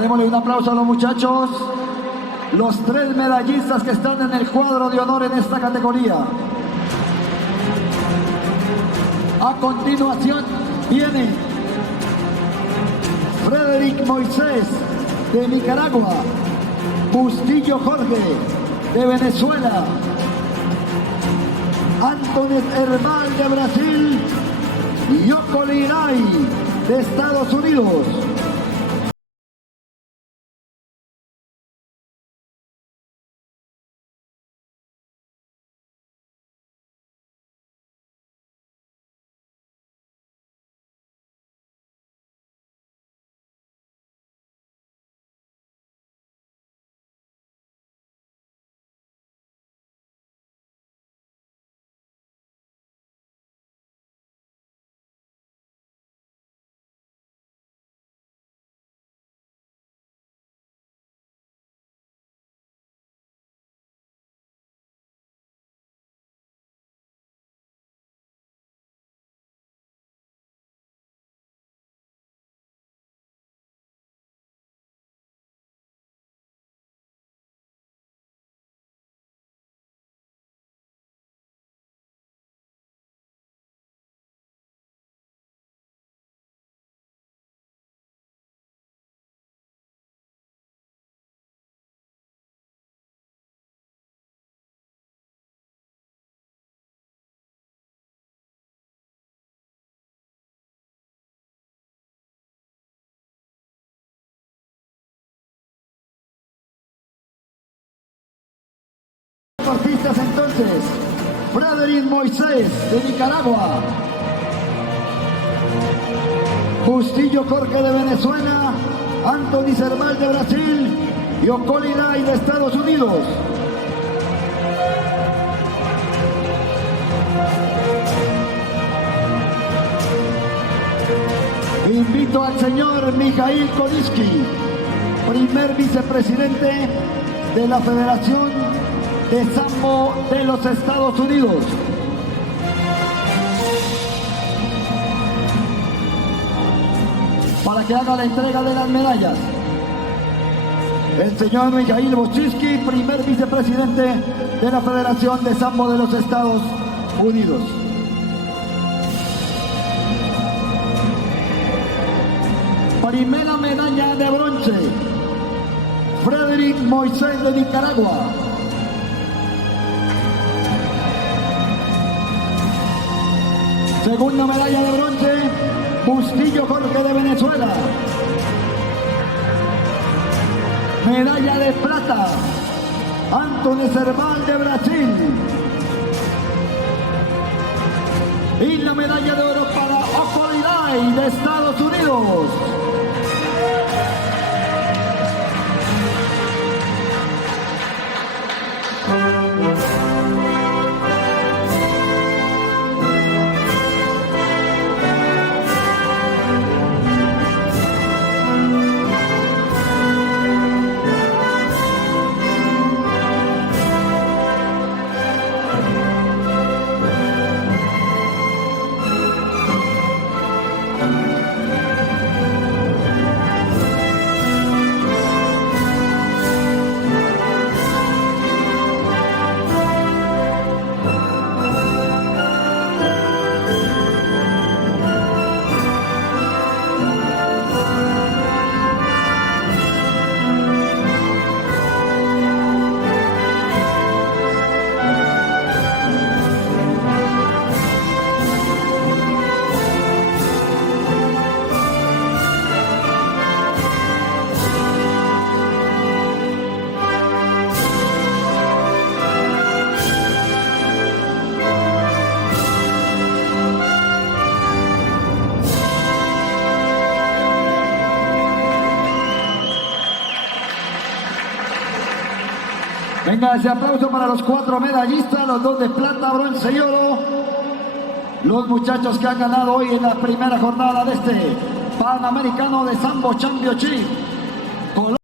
Démosle un aplauso a los muchachos, los 3 medallistas que están en el cuadro de honor en esta categoría. A continuación viene Frederick Moisés de Nicaragua, Bustillo Jorge de Venezuela, Antones Hermal de Brasil y Yoko Liray de Estados Unidos. Artistas entonces, Frederick Moisés de Nicaragua, Bustillo Jorge de Venezuela, Anthony Serval de Brasil y Yoko Liray de Estados Unidos. Invito al señor Mijail Kodinsky, primer vicepresidente de la Federación de Sambo de los Estados Unidos. Para que haga la entrega de las medallas. El señor Mijail Kodinsky, primer vicepresidente de la Federación de Sambo de los Estados Unidos. Primera medalla de bronce, Frederick Moisés de Nicaragua. Segunda medalla de bronce, Bustillo Jorge de Venezuela. Medalla de plata, Anthony Serval de Brasil. Y la medalla de oro para Yoko Liray de Estados Unidos. Venga, ese aplauso para los 4 medallistas, los 2 de plata, bronce y oro. Los muchachos que han ganado hoy en la primera jornada de este Panamericano de Sambo Championship.